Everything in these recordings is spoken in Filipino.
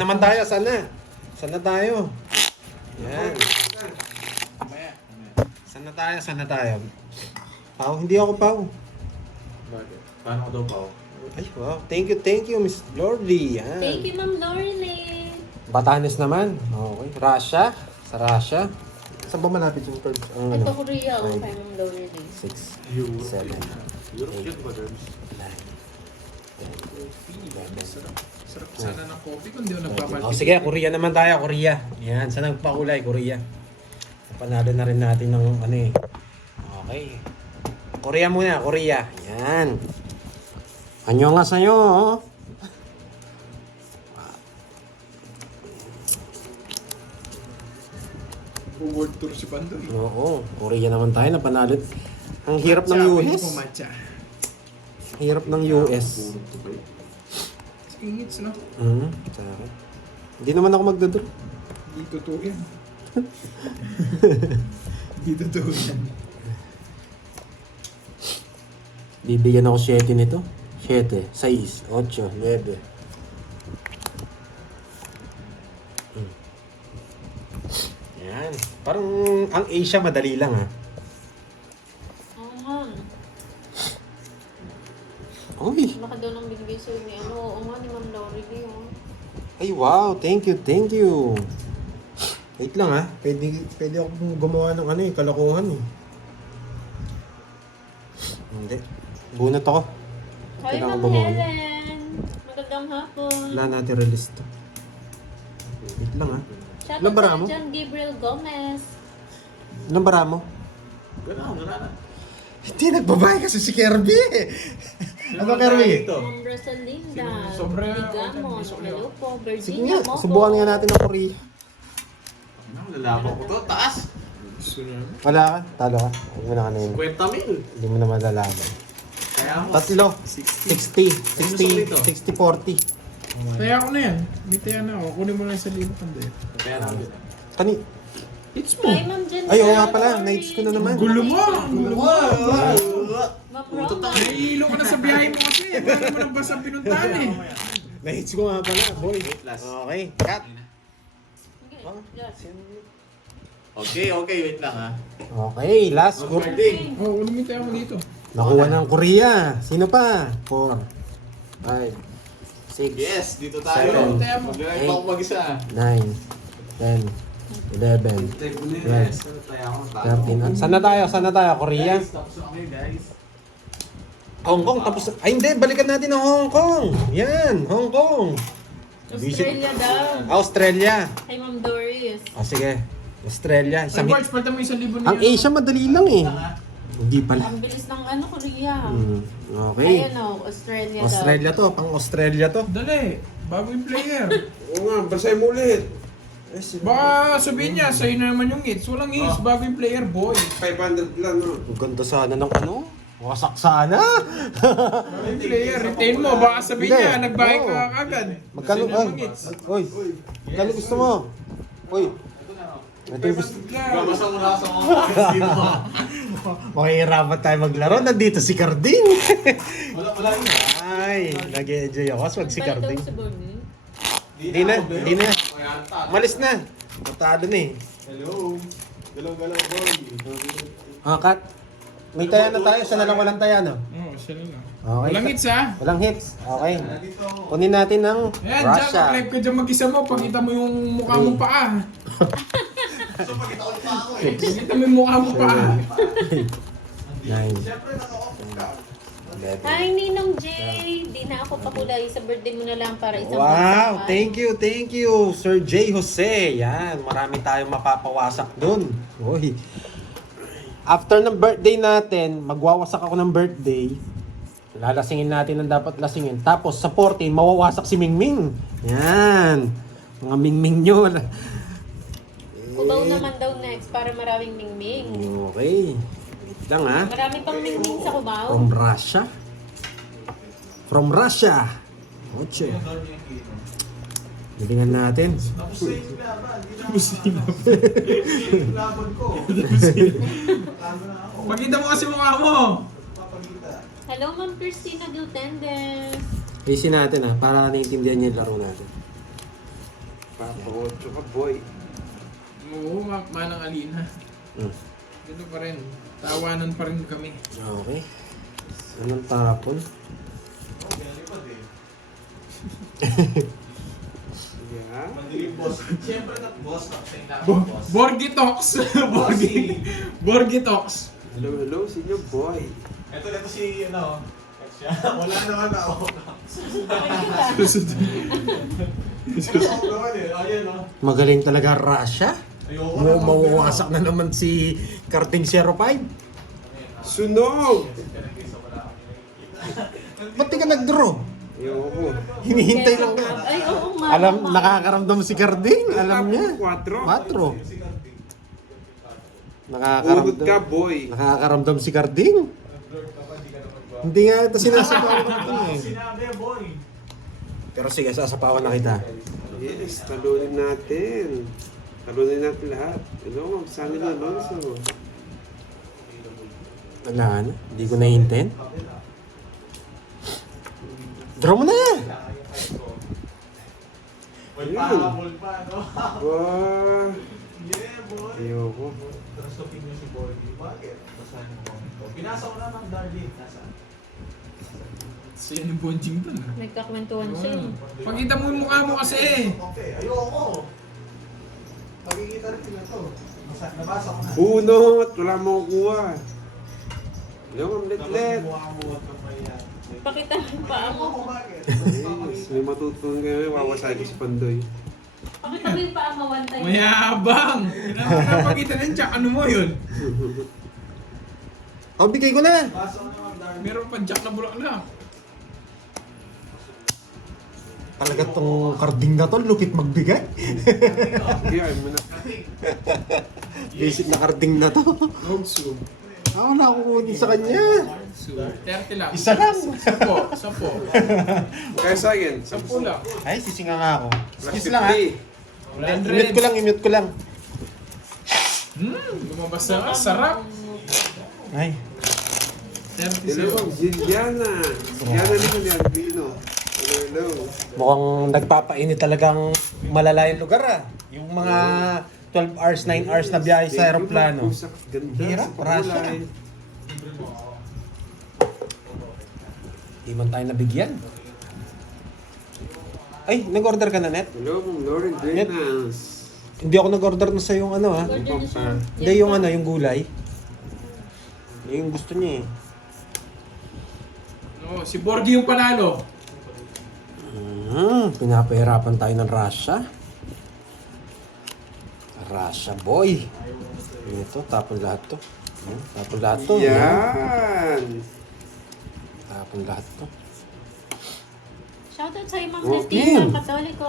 Naman tayo, sana. Sana tayo. Yan. Sana tayo. Pao, hindi ako Pao. Bakit? Paano ko daw pa? Ay, wow. Thank you, Miss Lordy. Yan. Thank you, Ma'am Lorelyn. Batanes naman. Okay. Russia. Sa Russia. Saan ba malapit yung third? Ito Korea, okay, Ma'am Lorelyn. 6, Europe. 7, Europe yun ba, Derbs? 9, 10, Sarap sana ng coffee kung di ako nagpapalit. Oh, sige, Korea naman tayo, Korea. Yan, sa nagpakulay, Korea. Panalo na rin natin ng ano eh. Okay. Korea muna, Korea. Yan. Anyo nga sa'yo, oh. World tour si Pandoy. Oo, Korea naman tayo, napanalo. Ang hirap ng US. Matcha. Hirap ng US. Ingits, no? Sa akin. Hindi naman ako magdodraw. Hindi totoo yan. Hindi totoo yan. Bibigyan ako 7 nito. 7, 6, 8, 9. Yan. Parang ang Asia madali lang ha. Uy. Baka daw nang binigay sa'yo ni ano, oo nga ni Ma'am Lorelyn. Oh. Ay wow, thank you. Wait lang ha. Pwede ako gumawa ng ano eh, kalokohan eh. Hindi. Bunot ako. Hi, Kailangan Ma'am gumawa. Helen. Magandang hapon. Wala natin release to. Wait lang ha. Shoutout Ilang bara sa mo? John Gabriel Gomez. Ilang bara mo? Gano'n, wala na. Hindi, nagbabae kasi si Kirby eh. Ano Kirby? Ito. Ma'am Rosalinda. Sobra- Bigamon. Hello po. Sige Virginia nga, Mopo. subukan nga natin ang Korea. Lalaban ko to. Taas! Wala ka, talo ka. Huwag mo na kanina. 50 mil. Hindi mo na malalaban. Kaya mo. Tatlo. 60. 40. Taya ko na yan. May taya na ako. Kunin mo lang sa libo Pandoy. Kaya namin. Kani. Hits mo. Hi, Ma'am Jen. Ay, oo nga pala. Nights ko na naman. Gulo mo. Gulo mo. Ma'am Roma. Nahihilo ka na sa biyahe mo kasi. Paano mo nang basta pinuntahan eh. Nights ko nga pala, boy. last. Okay, cut. Okay, wait lang ha. Okay, last group. Birthday. Oo, kunin mo yung taya ko dito. Nakuha ng Korea. Sino pa? 4, 5, 6, Yes, dito Seven. tayo. Mag-drive ako mag-isa. 9, 10, 11, 13. Saan na tayo? Korea? Guys, tapos na kami guys. Hong Kong, tapos... Ay, hindi. Balikan natin ang Hong Kong. Yan, Hong Kong. Australia daw. Australia. Hi, Ma'am Doris. O, sige. Australia. Ay, Isang hit. Barge, palta mo 1,000 na Ang yan. Asia, madali lang eh. Hindi pala. Ang bilis ng ano, Korea. Okay. Ayan o, Australia daw. Australia to. Pang Australia to. Dali. Bago yung player. Oo nga, basahin mo ulit. Baka sabihin niya, sa'yo na naman yung hits. Walang hits, bago yung player, boy. 500 lang, no? Ang ganda sana ng ano. Wasak sana. Bago yung player, retain mo. Baka sabihin Hindi. niya, nagbahay Oo. ka agad. Magkano? Sa'yo na Ay. naman hits. Oy. Magkano gusto mo? Oy. Ito yung gusto. Gabasa mo na sa mga comments dito. Makihirapan tayo maglaro. Nandito si Carding. Wala yun. Ay, nag-enjoy ako. Wag si Balik daw Carding. sa Boni. Hindi na. Malis na. Matalo na eh. Hello. Galaw-galaw boy. Kat. May taya na tayo. Siya na lang walang taya, no? Oo, siya na lang. Okay. Walang hits ha. Walang hits. Okay. Kunin natin ng Ayan, Jack, Russia. live ka dyan mag-isa mo. Pakita mo yung mukha mo paa. So, pagkita ko pa ako eh. Pakita mo yung mukha mo paa. 9, Siyempre, naka-open ka. 11. Hi, Ninong J. Di na ako pakulay. Sa birthday mo na lang para isang Wow, pasakan. thank you, Sir J. Jose. Yan, marami tayong mapapawasak dun. Uy. After ng birthday natin, magwawasak ako ng birthday. Lalasingin natin ang dapat lasingin. Tapos sa 14, mawawasak si Mingming. Yan. Mga Mingming nyo. Kubaw naman daw next para maraming mingming. Okay. Wait lang ha. Marami pang mingming sa Kubaw. From Russia. Oche. Bilingan natin. Tapos na yung laban. Tapos yung laban ko. Laban na ako. Pakita mo kasi mukha mo. Papagita. Hello, Ma'am Christina Giltendes. Easy natin ha, para naiintindihan niyo yung laro natin. Papa-8 ka, boy. Oo, manang alina. Hmm. Ganito pa rin. Tawanan pa rin kami. Okay. Anong tapon? Okay, lipad eh. Yeah. Madilim boss. Siyempre na boss. Absent na Bo boss. Borgi Talks! Borgi Talks! Hello sa inyo, boy. Ito si, ano, siya. Wala naman ako. Susunod. Ako naman eh. Ayan o. Magaling talaga Russia. Ayoko na. Mawawasak na naman si Karting 05. Sunog! Ba't di ka nag-draw? Ayoko. Hinihintay lang ka. Ay, oo nga. Alam, nakakaramdam si Karding. Alam niya. 4. 4. Bunod ka, boy. Nakakaramdam si Karding. Hindi nga ito sinasapawan natin eh. Sinabi boy. Pero sige, sasapawan na kita. Yes, talunin natin. Talunin natin lahat. Ano, sana na Alonso. Wala na. Hindi ko na-intent. Draw mo na! Boy pa, ball pa, no? Wow. Yeah, boy. Ayoko. Trustopin niyo si boy. Bakit? Basahin mo ito. Pinasa ko naman, Darlene. Nasa? So yan yung bonjing dun. Nagkakwentuhan siya eh. Pakita mo yung mukha mo kasi. Okay, ayoko. Magkikita rin sila to. Nabasa ko na. Bunot! Wala mo kukuha. Ayoko, let. Pakita mo yung paa mo. Bakit? Yes, may matutunan kayo. Wawasakin si Pandoy. Pakita mo yung paa mo one time. Mayabang! Pinapakita ng jack. Ano mo yun? O, bigay ko na! Basa ko naman, Darlene. Meron pa jack na bulaklak. Talaga tong Karding na to, lupit magbigay. Kaya, mo na. Basic na Karding na to. Logso. Ako na kukunin sa kanya. So, 30 lang. Isa lang. 10. 10. Kaya sa akin. 10 lang. Ay, sisinga nga ako. Plus Excuse lang ha. 50. I-mute ko lang, i-mute ko lang. Lumabas na. Sarap. Ay, 30 Hello, sa'yo. Giliana. Giliana naman yan, Pino. Hello. mukhang nagpapainit talagang malalayang lugar ah. Yung mga 12 hours, 9 hours na biyahe sa aeroplano. Ganda. Hirap, sa Russia. pakulay. Di man tayo nabigyan. Ay, nag-order ka na, Net? Hello, Ma'am Lauren Drenas. Hindi ako nag-order na sa yung ano ha. Order na siya. Hindi yung ano, yung gulay. Yung gusto niya eh. No, si Borgi yung panalo. Pinapahirapan tayo ng Russia. Russia boy. Ito, tapon lahat to. Tapon lahat to. Yan. Tapon lahat to. Shoutout sa'yo, Ma'am Okay. Nestina, Katoliko.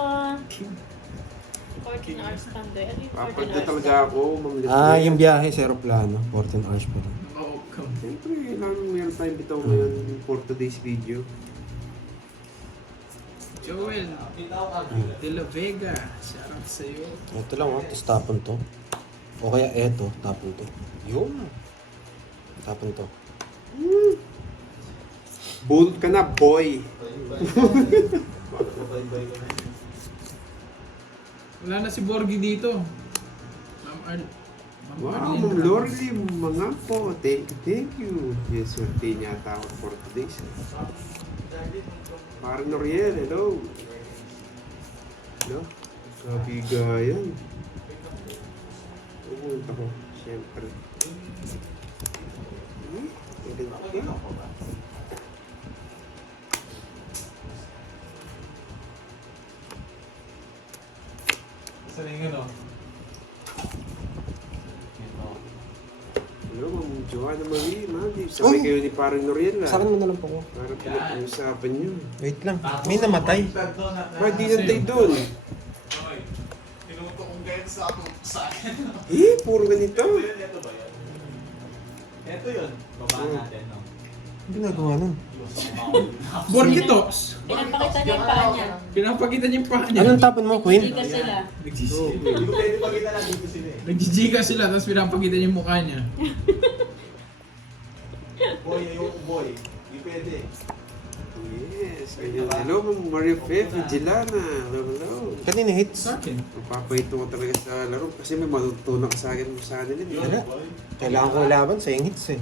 14 hours Pandoy. Ano yung 14 Papunta hours? talaga ako, Ma'am Leslie. Ah, yung biyahe sa aeroplano. 14 hours pa rin. Welcome. Siyempre, kailangan meron tayong bitaw ngayon for today's video. Joel De La Vega. Sarap sa'yo. Ito lang oh, tapos tapon to. O kaya eto, tapon to. Yun. Tapon to. Bunot ka na, boy. Wala na si Borgi dito. Ma'am Arl. Wow, Ma'am Lorly, mga po. Thank you. Yes, swerte niya tawag for today's. Parang Noriel, hello. Hello? Kabigayan. Pumunta ko, siyempre. Okay. Saan yung ano? Hello, Ma'am Joanna Marie, ma'am. Sabay kayo ni parang Noriel, Saan mo na lang po ko? Parang pinag-uusapan niyo. Wait lang. May namatay. Bakit di nantay doon? Tinuto kong ganyan sa akin. Eh, puro ganito. Ito ba yan? Ito yun. Baba natin, no? Ano ginagawa nun? Borgi Talks. Pinapakita niya yung paa niya. Pinapakita niya yung paa niya. Anong tapon mo, Queen? Siga sila. Hindi ko pwede pakita na dito sila eh. Nagjijika sila, tapos pinapakita niya yung mukha niya. Boy, ayoko boy. Hindi pwede. Yes. Ayun, hello, Mario Fe, Vigilana. Hello. Kanina hits. Sa akin. Mapapahito ko talaga sa laro kasi may matutunan ka sa akin sa nila. Wala. Kailangan ko laban sa yung hits eh.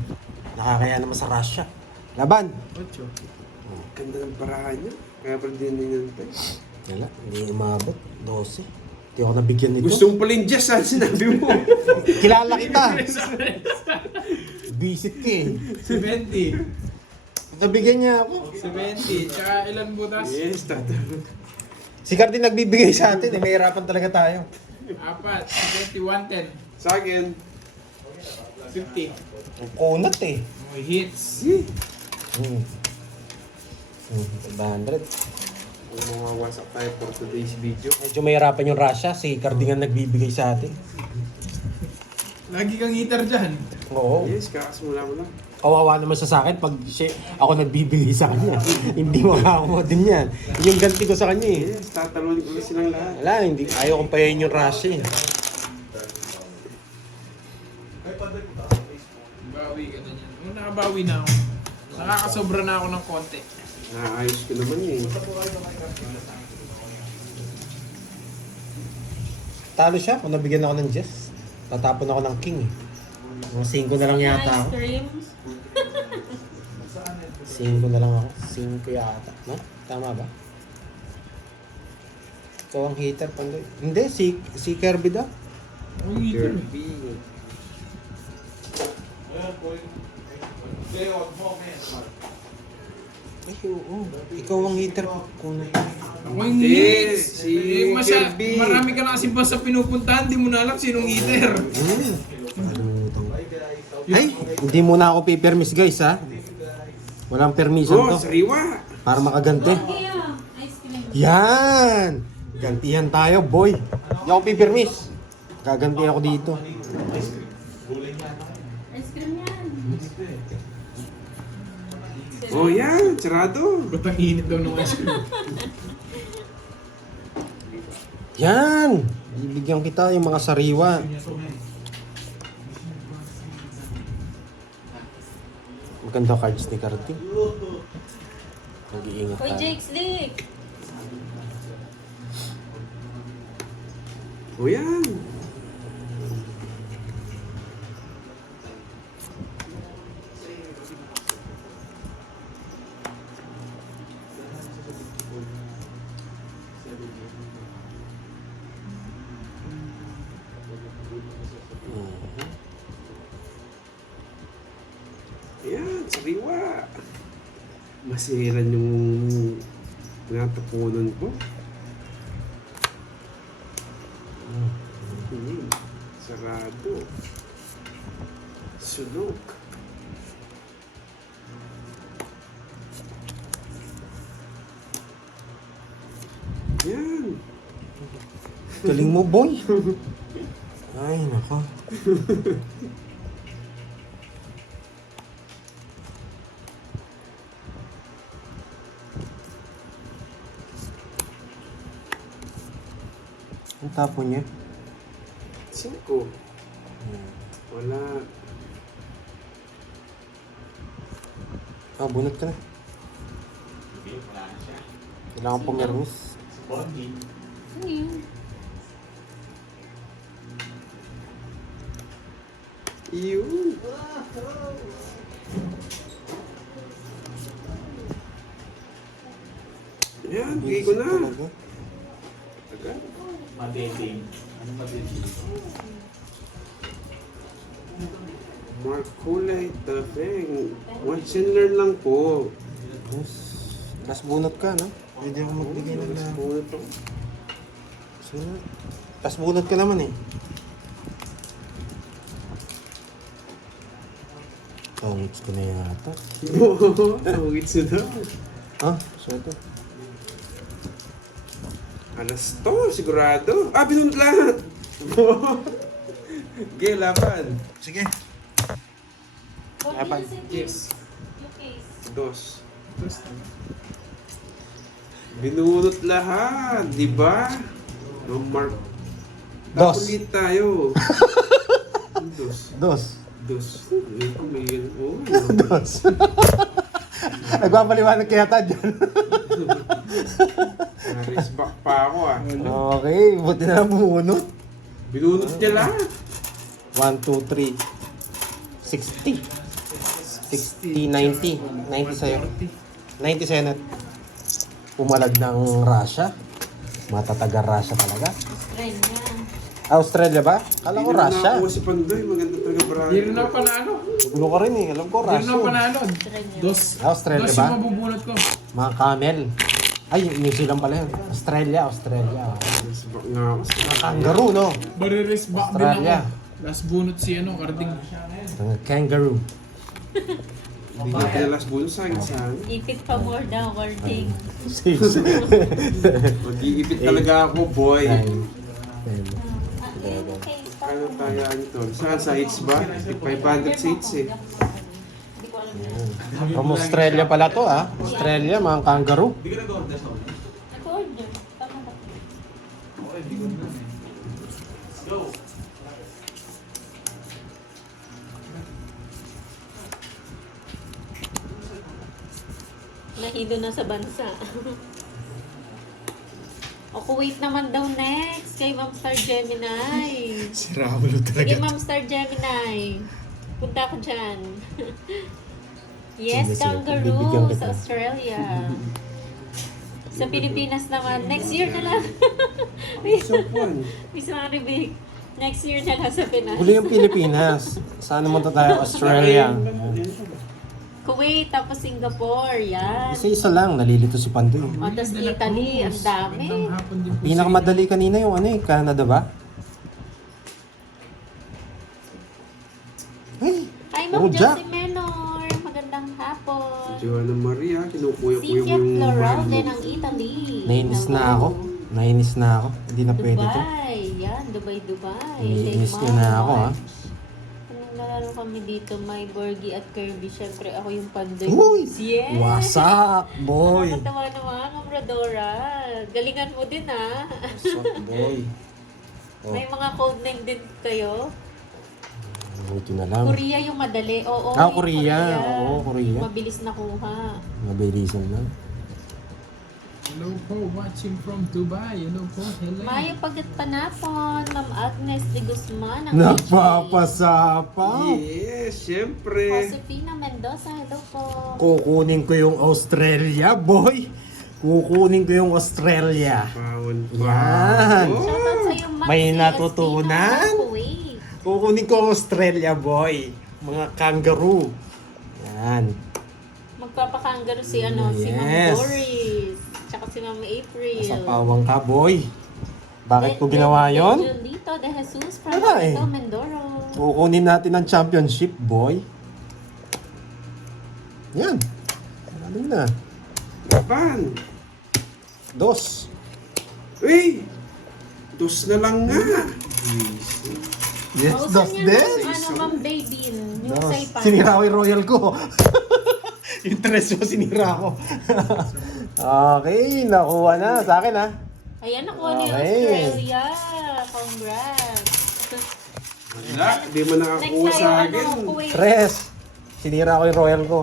Nakakaya naman sa Russia. Laban! 8. Ganda ng parahan niya. Kaya pa din ninantay. Wala, hindi umabot. 12. Hindi ako nabigyan nito. Gusto mo pala yung Jess, ha? Sinabi mo. Kilala kita! Visit ka eh. 70. Nabigyan niya ako. 70. Tsaka ilan butas? Yes, tata. Si Cardin nagbibigay sa atin eh. Mahirapan talaga tayo. 4. 70. 110. Sa akin. 50. Ang kunat eh. May hits. Hmm. 500. Kung mawawasak tayo for today's video. Medyo mahirapan yung Russia. Si Cardin ang nagbibigay sa atin. Lagi kang hitter dyan. Oo. Yes, kakasimula mo lang. Kawawa naman siya sa akin pag ako nagbibigay sa kanya. Hindi makakuha din yan. Yung ganti ko sa kanya eh. Yes, tatalunin ko na silang lahat. Wala, hindi. Ayaw kong payayin yung Russia eh. Bawi ka na yan. Nung nakabawi na ako. Nakakasobra na ako ng konti. Naayos ko naman eh. Talo siya kung nabigyan ako ng Jess. Tatapon ako ng King eh. Mga 5 na lang yata ako. Ice cream. 5 na lang ako. 5 yata. No? Tama ba? Ikaw ang hater, Pandoy. Hindi, si Kirby daw. Ang hitter. Kirby. Ay, oo. Ikaw ang hater. Kuno. Ako yung Hindi, hits. si Kirby. Marami ka na kasi ba sa pinupuntahan, di mo na alam sinong hitter. Ay, hindi muna ako pipermis guys ha. Walang permission Oh, to. sariwa. Para makaganti. Yeah, ice cream. Yan! Gantihan tayo, boy. Hindi ako pipermis. Gaganti ako dito. Ice cream yan. Oh, yan. Sarado. Ba't ang init daw ng ice cream? Yan! Bibigyan kita yung mga sariwa. Maganda cards ni Carti. Nag-iingat Hoy, tayo. Jake Slick. Oh, yan. Ayan, sariwa. Masiran yung natapunan ko. Sarado. Sunog. Yan. Galing mo, boy. Ay, nako. Ang tapo niya. 5. Wala. Ah, bunot ka na. Kailangan pumirmis. Ano yun? Yun. Yan, bigay ko na. Talaga. Agad. Mark Kulay, Tafeng. Watch and learn lang po. Yes. Last bunot ka, no? Pwede ako magbigay ng Mas lang. muna to. Sino? Last bunot ka naman eh. Tawits ko na yata. Tawits na daw. Ha? So ito. Alas to, sigurado. Ah, binunod lahat. Okay, laban. Sige. Huwag Dapat. niyo sa Yes. yung case. Dos. Binunot lahat, di ba? No, Mark. Dos. Ulit tayo. Dos. Dos. Dos. May yun. Oh, Dos. Nagpapaliwanag kaya ta dyan. Na-race back pa ako ah. Okay, buti na bumunot. Binunot niya lahat. 1, 2, 3. 60. 60, 90. 90 sa'yo. 90 sa'yo na. Pumalag ng Russia. Matataga Russia talaga. Australia. Australia ba? Kala ko Russia. Hindi si Pandoy. Maganda talaga Brian. Hindi rin ako panalo. Gulo ka rin eh. Alam ko Hindi rin Russia. ako panalo. Dos. Australia Dos ba? yung mabubunot ko. Mga camel. Ay, New Zealand pala yun. Australia. Race back nga ako. Mga kangaroo, no? Mariris back din Australia. ako. Last bunot si Carding. Mga kangaroo. Hindi nga pinalas bonus sa akin sa akin. Ipit pa more daw, Warding. Mag-iipit talaga ako, boy. Okay, Kano tayo ito? Saan? Sa hits ba? 500 seats eh. Hindi ko alam na. From Australia pala to, ah. Australia, mga kangaroo. Nag-order. Tama ba? Nahilo na sa bansa. O Kuwait naman daw next kay Ma'am Star Gemini. Si Raul Sige Ma'am Star Gemini. Punta ako dyan. Yes, Sige, sige. Bibigyan kangaroo kita. sa Australia. Sa Pilipinas naman, next year na lang. So fun. Miss Maribig, next year na lang sa Pinas. Huli yung Pilipinas. Saan naman tayo? Australia. Kuwait, tapos Singapore, yan. Isa-isa lang, nalilito si Pandoy. O, tapos Italy, ang dami. Magandang hapon din po Pinakamadali kanina yung ano eh, Canada ba? Ay, Hi, Ma'am Jack. Josie Menor. Magandang hapon. Joanna Maria, kinukuya-kuya mo Cynthia yung Floral man din mo. ang Italy. nainis na ako. Nainis na ako. Hindi na pwede to. Dubai, yan. Dubai. Naiinis Lake niyo na ako, ha? March. Anong nalaro kami dito? May Borgie at Kirby. Siyempre, ako yung Pandoy. Uy! Yes! Wasak, boy! Nakakatawa naman, Ma'am Rodora. Galingan mo din, ha? Wasak, boy. Oh, May mga code name din kayo. buti na lang. Korea yung madali. Oo, Ah, yung Korea. Oo, Korea. Mabilis na kuha. Mabilisan lang. Hello po, watching from Dubai. Hello po, hello. Maya Pagat Panapon, Ma'am Agnes de Guzman. Ang Napapasapaw! Yes, syempre. Josefina Mendoza, hello po. Kukunin ko yung Australia, boy! Kukunin ko yung Australia. Pawon Yan. Shoutout sa'yo, Maxi May Espina natutunan? ng Kuwait. Kukunin ko ang Australia, boy! Mga kangaroo. Yan. Magpapakanggaro si si Ma'am Yes. Doris. Tsaka si Ma'am April. Sa pawang ka, boy. Bakit ko ginawa yon? Julito de Jesus from Wala eh. Ito, Mindoro. Kukunin natin ang championship, boy. Yan. Ano na? Ban. Dos. Uy! Dos na lang nga. Yes, Pausan dos niya din. ng, Ma'am Daybin. Yung Dos. sa ipa. Sinira ko yung royal ko. Interest mo, sinira ko. Okay, nakuha na. Sa akin, ha? Ayan, nakuha ni Okay. Australia. Congrats. Wala, di mo nakakuha Next sa tayo, akin. Kuwait. Tres. Sinira ko yung royal ko.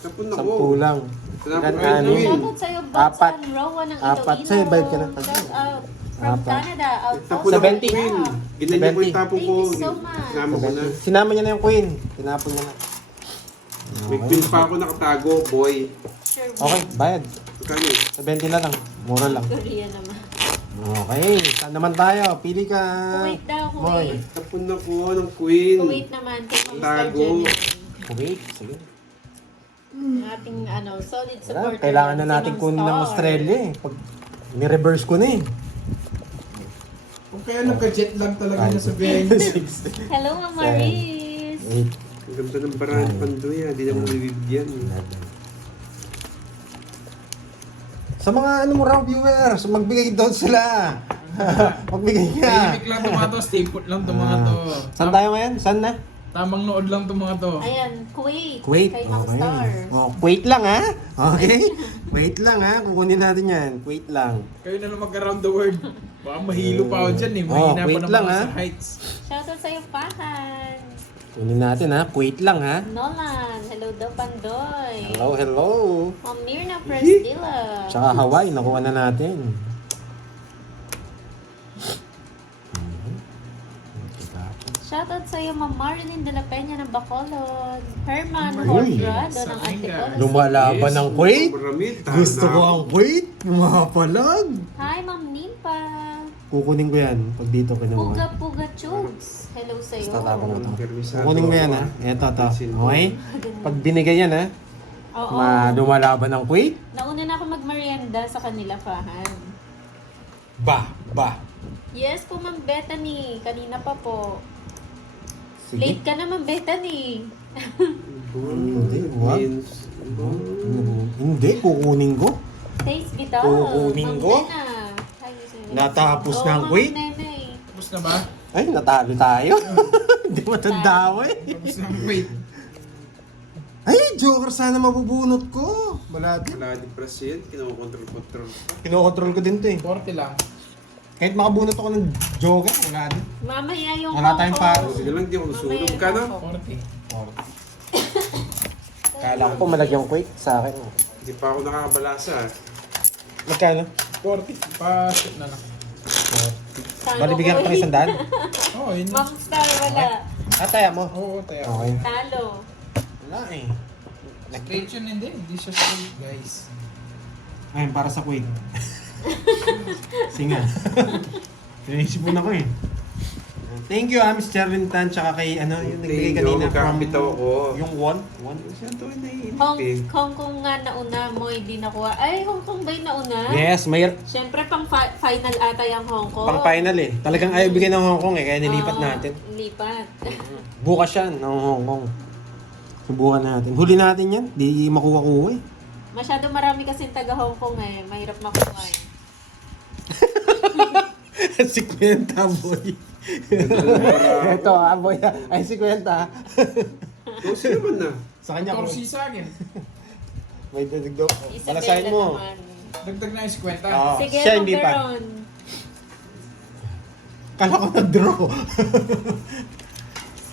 Tapon ako. 10 lang. Tinapon Ilan, ko yung anim? queen. Shoutout sa'yo, Apat. Batsan Rowan ng Apat. Iloilo. Sa'yo, bayad ka na. Shout out from Apat. Canada. Tapon Alfonso. ako 70. yung queen. Ginanyan ko yung tapon ko. Thank you so much. Sinama ko na. Sinama niya na yung queen. Tinapon niya na. May queen pa ako nakatago, boy. Sure, Okay, bayad. Kano? 70 na lang. Mura lang. Korea naman. Okay, saan naman tayo? Pili ka. Kuwait daw, Boy. Kuwait. Tapon ako ng queen. Kuwait naman, kay Ma'am Star Tago. Gemini. Kuwait, sige. Ang ating solid Wala, supporter. kailangan na si natin Ma'am kunin ng Star. Australia eh. Pag ni-reverse ko na eh. Kung kaya nagka-jet lang talaga na sa biyahe niya. Hello, Ma'am Maris. 8, Ang ganda ng barang Pandoy, ha. Di na mo bibigyan. 11. Sa mga ano mo raw viewers, magbigay daw sila. Magbigay ka. Tahimik lang itong mga to, stay put lang itong mga to. Saan tayo ngayon? Saan na? Tamang nood lang itong mga to. Ayan, Kuwait. Kuwait. Kay Ma'am Okay. Star. Oh, Kuwait lang ha? Okay? Kuwait lang ha? Kukunin natin yan. Kuwait lang. Kayo na lang mag-around the world. Baka mahilo pa ako dyan eh. Oh, Mahina pa wait naman lang, ako ha? sa heights. Shoutout sa'yo, Pahan. Kunin natin ha. Wait lang ha. Nolan, hello daw Pandoy. Hello, hello. Ma'am Mirna Prestila. Tsaka Hawaii, nakuha na natin. Shoutout sa'yo, Ma'am Marilyn de la Peña ng Bacolod. Herman Uy. Hordrado ng Antipolo. Lumalaban ng Kuwait. Marami. Gusto ko ang Kuwait. Mapalag. Hi, Ma'am Nimpa. Kukunin ko yan pag dito kinuha. Puga Puga Chugs. Hello sa'yo. Basta tapang mo to. Permisado Kukunin mo yan ako, ha. Ito, to. Pansin ko. Okay? Pag binigay yan ha. Oo. Lumalaban ng Kuwait. Nauna na ako magmerienda sa kanila, Fahan. Ba. Yes po, Ma'am Bethany. Kanina pa po. Sige. Late ka na, Ma'am Bethany. Hindi, wag. Means, Hindi, kukunin ko. Taste Vital. Kukunin Ma'am ko? Nena. Hi, sir. Natapos Oo, na ang Ma'am Kuwait. Nenay. Tapos na ba? Ay, natalo tayo. Hindi matanda eh. Tapos na. Wait. Ay, Joker, sana mabubunot ko. Wala din. wala din press yan. Kinokontrol-control pa. Kinokontrol ko din to eh. 40 lang. Kahit makabunot ako ng Joker, wala din. Mamaya yung Wala tayong Hong Kong. paro. Sige lang, di ako Mamaya nasunog yung ka na. Hong Kong. 40. Kala ko po malagyang Quake sa akin. Hindi pa ako nakabalasa. Magkano? 40. Pa-shoot na lang. Talo Bali, bigyan ko ko ng eh. $100. Oo, yun. Ma'am Star, wala. Ataya mo. Oo, tayo. Okay. Talo. Wala eh. Straight yun hindi. Hindi siya straight, guys. Ayun, para sa Quake. Singa. Naisip mo na ko eh. Thank you Miss Cherlyn Tan, tsaka kay ano, yung nagbigay Thank you, kanina magkakapitaw ako. yung one? Saan to naiinip Hong Kong nga nauna mo, hindi nakuha. Ay, Hong Kong ba yung nauna? Yes, may Siyempre, pang final ata yung Hong Kong. pang final eh. Talagang ayaw bigyan ng Hong Kong eh, kaya nilipat Oo, natin. Lipat. Bukas yan ng Hong Kong. Subukan natin. Huli natin yan, di makuha-kuha eh. Masyado marami kasing taga Hong Kong eh. Mahirap makuha eh. Si Kwenta, boy. Ito boy. Ay, si Kwenta. Kasi naman na. Sa kanya ko. 14 sa akin. May dadigdo. Isabela Malasahin mo. naman. Dagdag na yung 50. Ah, Sige, siya Ma'am hindi pa. Veron. Kala ko nag-draw.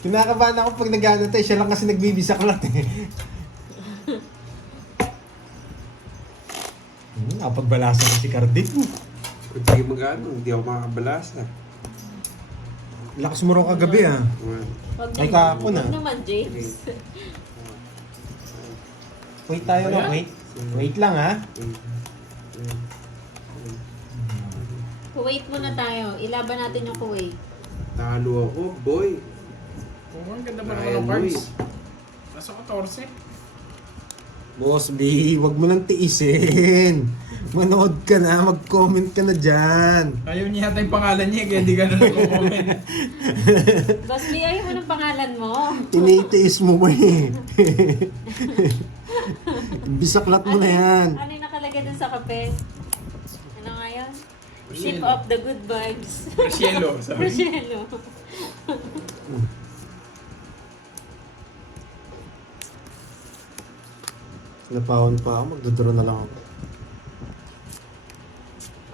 Kinakabahan ako pag nag-ano tayo. Siya lang kasi nagbibisaklat eh. Nakapagbalasa na si Cardin. Hindi mag-ano, hindi ako makakabalasa. Lakas mo rin kagabi ah. Wag Ay, naman. kahapon, Wag ah. naman, James. Wait tayo na, wait. Wait lang ah. Kuwait muna tayo. Ilaban natin yung Kuwait. Talo ako, boy. Oo, ang ganda pa naman Ryan ng cards. Luis. Nasa 14. Boss B, wag mo nang tiisin. Manood ka na, mag-comment ka na dyan. Ayaw niya yata yung pangalan niya, kaya di ka na nag-comment. Boss Lee, ayaw mo ng pangalan mo. Tinitiis mo ba eh. Bisaklat mo na yan. Ano yung nakalagay dun sa kape? Ano nga yun? Sip Rosyelo. up the good vibes. Rosyelo, sabi. Rosyelo. Napahon pa ako, magdodraw na lang ako.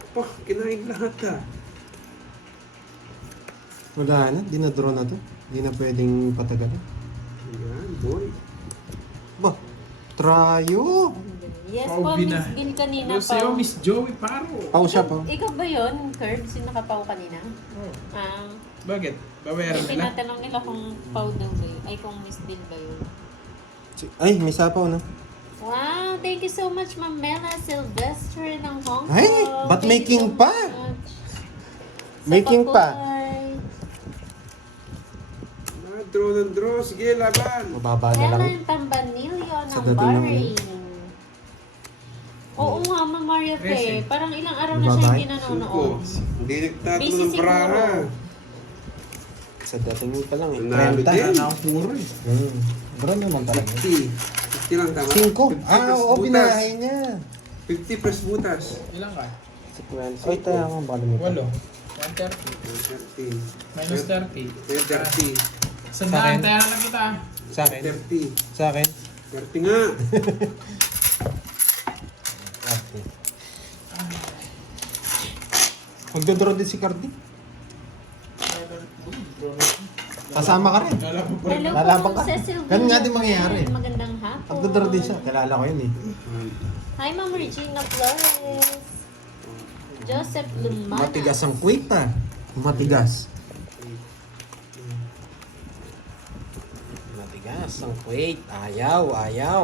Pa, kinain lahat ah. Wala na, dinadraw na to. Di na pwedeng patagalan. Yan, boy. Ba, trayo. Yes po, Pauwi na. Miss Bill kanina Hello sa'yo, pa. Miss Joey Paro. Pau siya pa. Ikaw ba yun, Curb? Sino nakapaw kanina? Oh, Ah, bakit? Babayaran kasi nila? tinatanong nila kung Pau daw ba yun. Ay, kung Miss Bill ba yun. Ay, may sapaw na. Wow, thank you so much, Ma'am Mela Silvestre ng Hong Kong. Ay, ba't Thank making you so pa? much. Sa Making pa. Papuay. Draw ng draw. Sige, laban. Mababa na lang. Helen Tambanilio Sa ng dating ng- Bahrain. Oo nga, Ma'am Maria Pe. Trece. Parang ilang araw na siya Babay. hindi nanonood. Hindi nagtatlo Busy ng braha. Sa dating pa lang eh. Nalo 30. din. Puro eh. Bro naman talaga. 50. 50 lang tama? 5. 50 Ah, plus oo, butas. binahay niya. 50 plus butas. Ilang ka? 50. Ay, tayo ako, baka lumipat. 8. 130. 30. Minus 30. 30. Sandaan, tayo na lang kita. Sa akin. 30. Sa akin. 30 nga. Magdodraw din si Cardi. Sasama ka rin. Lalaban pa rin. Hello Lalaban po, ka. Cecil Ganun nga din Villanueva. mangyayari. Magandang hapon. Pagdadaro din siya. Kilala ko yun eh. Hi, Ma'am Regina Flores. Joseph Lumana. Matigas ang quit ah. Matigas. Matigas ang quit. Ayaw, ayaw.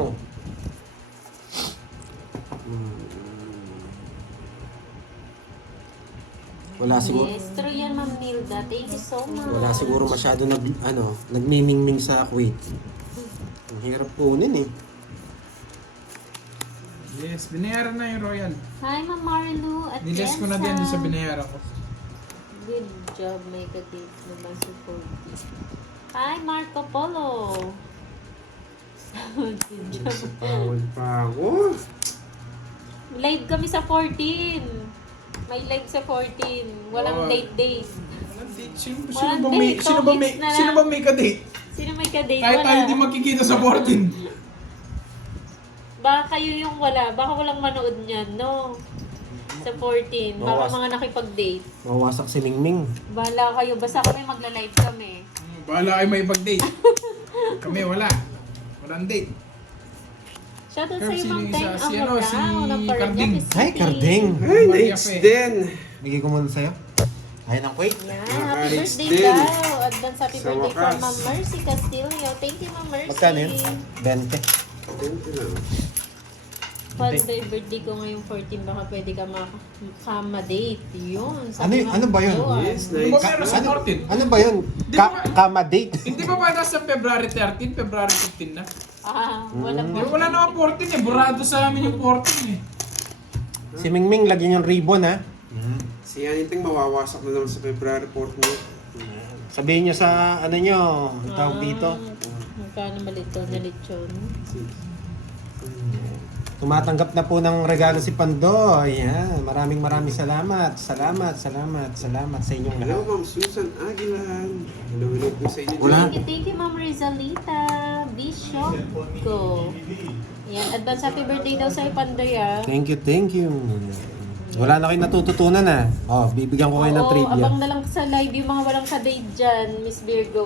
Wala siguro. Yes, true yan, Ma'am Nilda. Thank you so much. Wala siguro masyado nagmimingming sa quit. Ang hirap kunin eh. Yes, binayaran na yung Royal. Hi, Ma'am Marilu at Niles ko na din doon sa binayaran ko. Good job, make a date naman si Cody. Hi, Marco Polo. Good job. Bawal pa ako. Live kami sa 14. May live sa 14. Walang Oh. late days. Walang date. Sino Walang ba may, date, sino ba may, topics na lang. sino ba may ka-date? Sino may ka-date? Tayo Wala. tayo di magkikita sa 14. Baka kayo yung wala. Baka walang manood niyan, no? Sa 14. Baka Bawas. mga nakipag-date. Mawasak si Mingming. Bahala kayo. Basta kami magla-live kami. Bahala kayo may pag-date. Kami wala. Walang date. Shoutout sa Sino iyo, Ma'am yung Teng isa? Si ano, si Amorao ng Carding. Paranaque City. Hi, Carding. Ay, Maria next Fe. din. Bigay ko muna sa'yo. Ayun ang quit. Yan, Ah, happy Alex birthday din. daw. Advance happy Sa birthday wakas. from Ma'am Mercy Castillo. Thank you, Ma'am Mercy. Magkano yun? 20. Thank you lang. Father birthday ko ngayong 14. Baka pwede ka makama-date. Yun. Ano ba yun? Yes, Ano ba nice. meron sa 14? Ano ba yun? Di ba- Kama-date? Hindi ba ba nasa February 13, February 15 na? Wala Di po. ba wala naman 14 eh. Burado sa amin yung 14 eh. Si Mingming, lagyan yung ribbon ha. Si Aniting mawawasak na naman sa February 14. Sabihin nyo sa ano nyo, ang tawag dito. Magkano malito na lechon? Tumatanggap na po ng regalo si Pando. Ayan, maraming salamat. Salamat sa inyong Hello, lahat. Ma'am Susan Aguilan. Hello, hello po sa inyo. Wala. Thank you, Ma'am Rizalita. Bishop ko. Yan, advance happy birthday daw sa Pandoy ah. Thank you. Wala na kayong natututunan ha. Oh, bibigyan ko kayo ng Oo, trivia. abang na lang sa live yung mga walang ka-date dyan, Miss Virgo.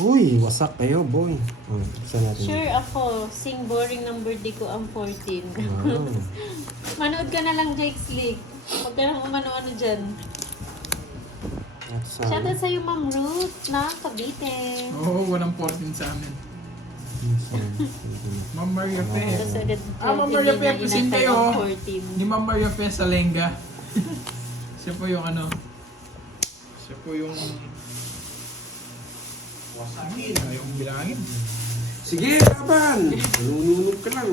Uy, wasak kayo, boy. Saan natin? Sure ako, sing boring ng birthday ko ang 14. Wow. Manood ka na lang, Jake Slick. Huwag ka nang umano-ano dyan. At sa- Shoutout sa'yo, Ma'am Ruth na Cavite. Oo, walang 14 sa amin. Ma'am Maria Fe. Tapos agad Ma'am Maria Fe, hindi na pusin inantay kayo. ang 14. Ni Ma'am Maria Fe sa Lenga. Siya po yung ano. Siya po yung... Wasangin. Ayaw kong bilangin. Sige, laban. Nanununog ka lang.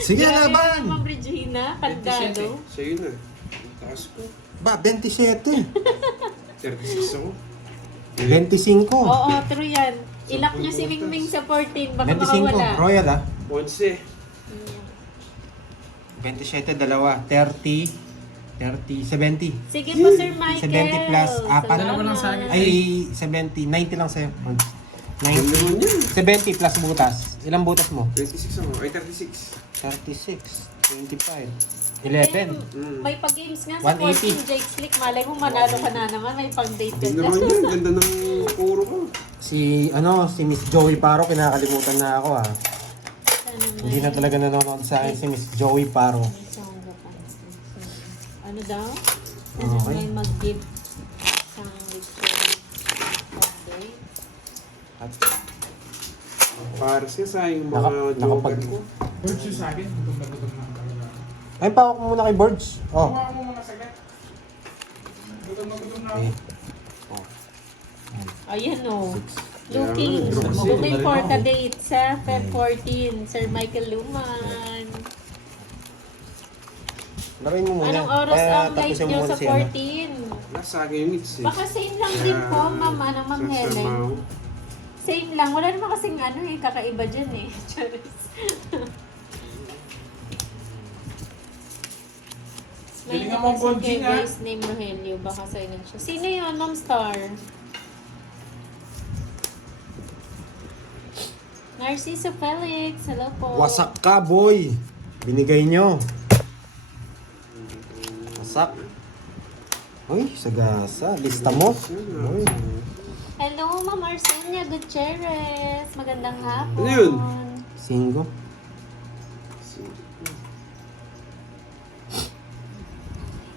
Sige, Grabe, laban! Ma'am Regina, kandado. Sa'yo na. Ang taas ko. Ba, 27. 36 ako. 25. Oo, true yan. Ilak niyo si Mingming sa 14, baka 25. makawala. Royal ah. 11. 27, dalawa. 30, 70. Sige po, Sir Michael. 70 plus apat. Dalawa lang sa akin. Ay, 70. 90 lang sa'yo. Ano 90. naman yan? 70 plus butas. Ilang butas mo? 26 ako. Ay, 36. 36, 25, 11. May pag-games nga sa 180. 14, Jake Slick. Malay mo, manalo ka na naman. May pang-date ka Hindi na. naman yan. Ganda ng puro ko. Si Miss Joey Paro, kinakalimutan na ako ah. Hindi na talaga nanonood sa akin si Miss Joey Paro. Ano daw? Okay. May mag-give sang lechon. Okay. At Para siya sayang mga Naka- joker nakapag- ko. Birds yung sa akin. Gutom na talaga. ay, pawak mo muna kay Birds. Oh. Kuha mo muna saglit. Gutom na ako. Eh. Ayan o. Yeah, Looking. drossy. Looking for ka-date sa Feb 14. Sir Michael Luman. Laruin mo muna. Anong oras Kaya ang live tapusin mo nyo muna sa si ano. 14? Wala sa akin yung mix eh. Baka same lang din po, Ma'am Sa Helen. Samao. Same lang. Wala naman kasing ano eh, kakaiba dyan eh. Charis. May Galingan mo ang napansin Bonjing, kay ah. Grace name Rogelio. Baka silent siya. Sino yun, Ma'am Star? Narciso Felix. Hello po. Wasak ka, boy. Binigay nyo. Wasak. Uy, sagasa. Lista mo. Uy. Hello, Ma'am Arcelia Gutierrez. Magandang hapon. Ano yun? 5.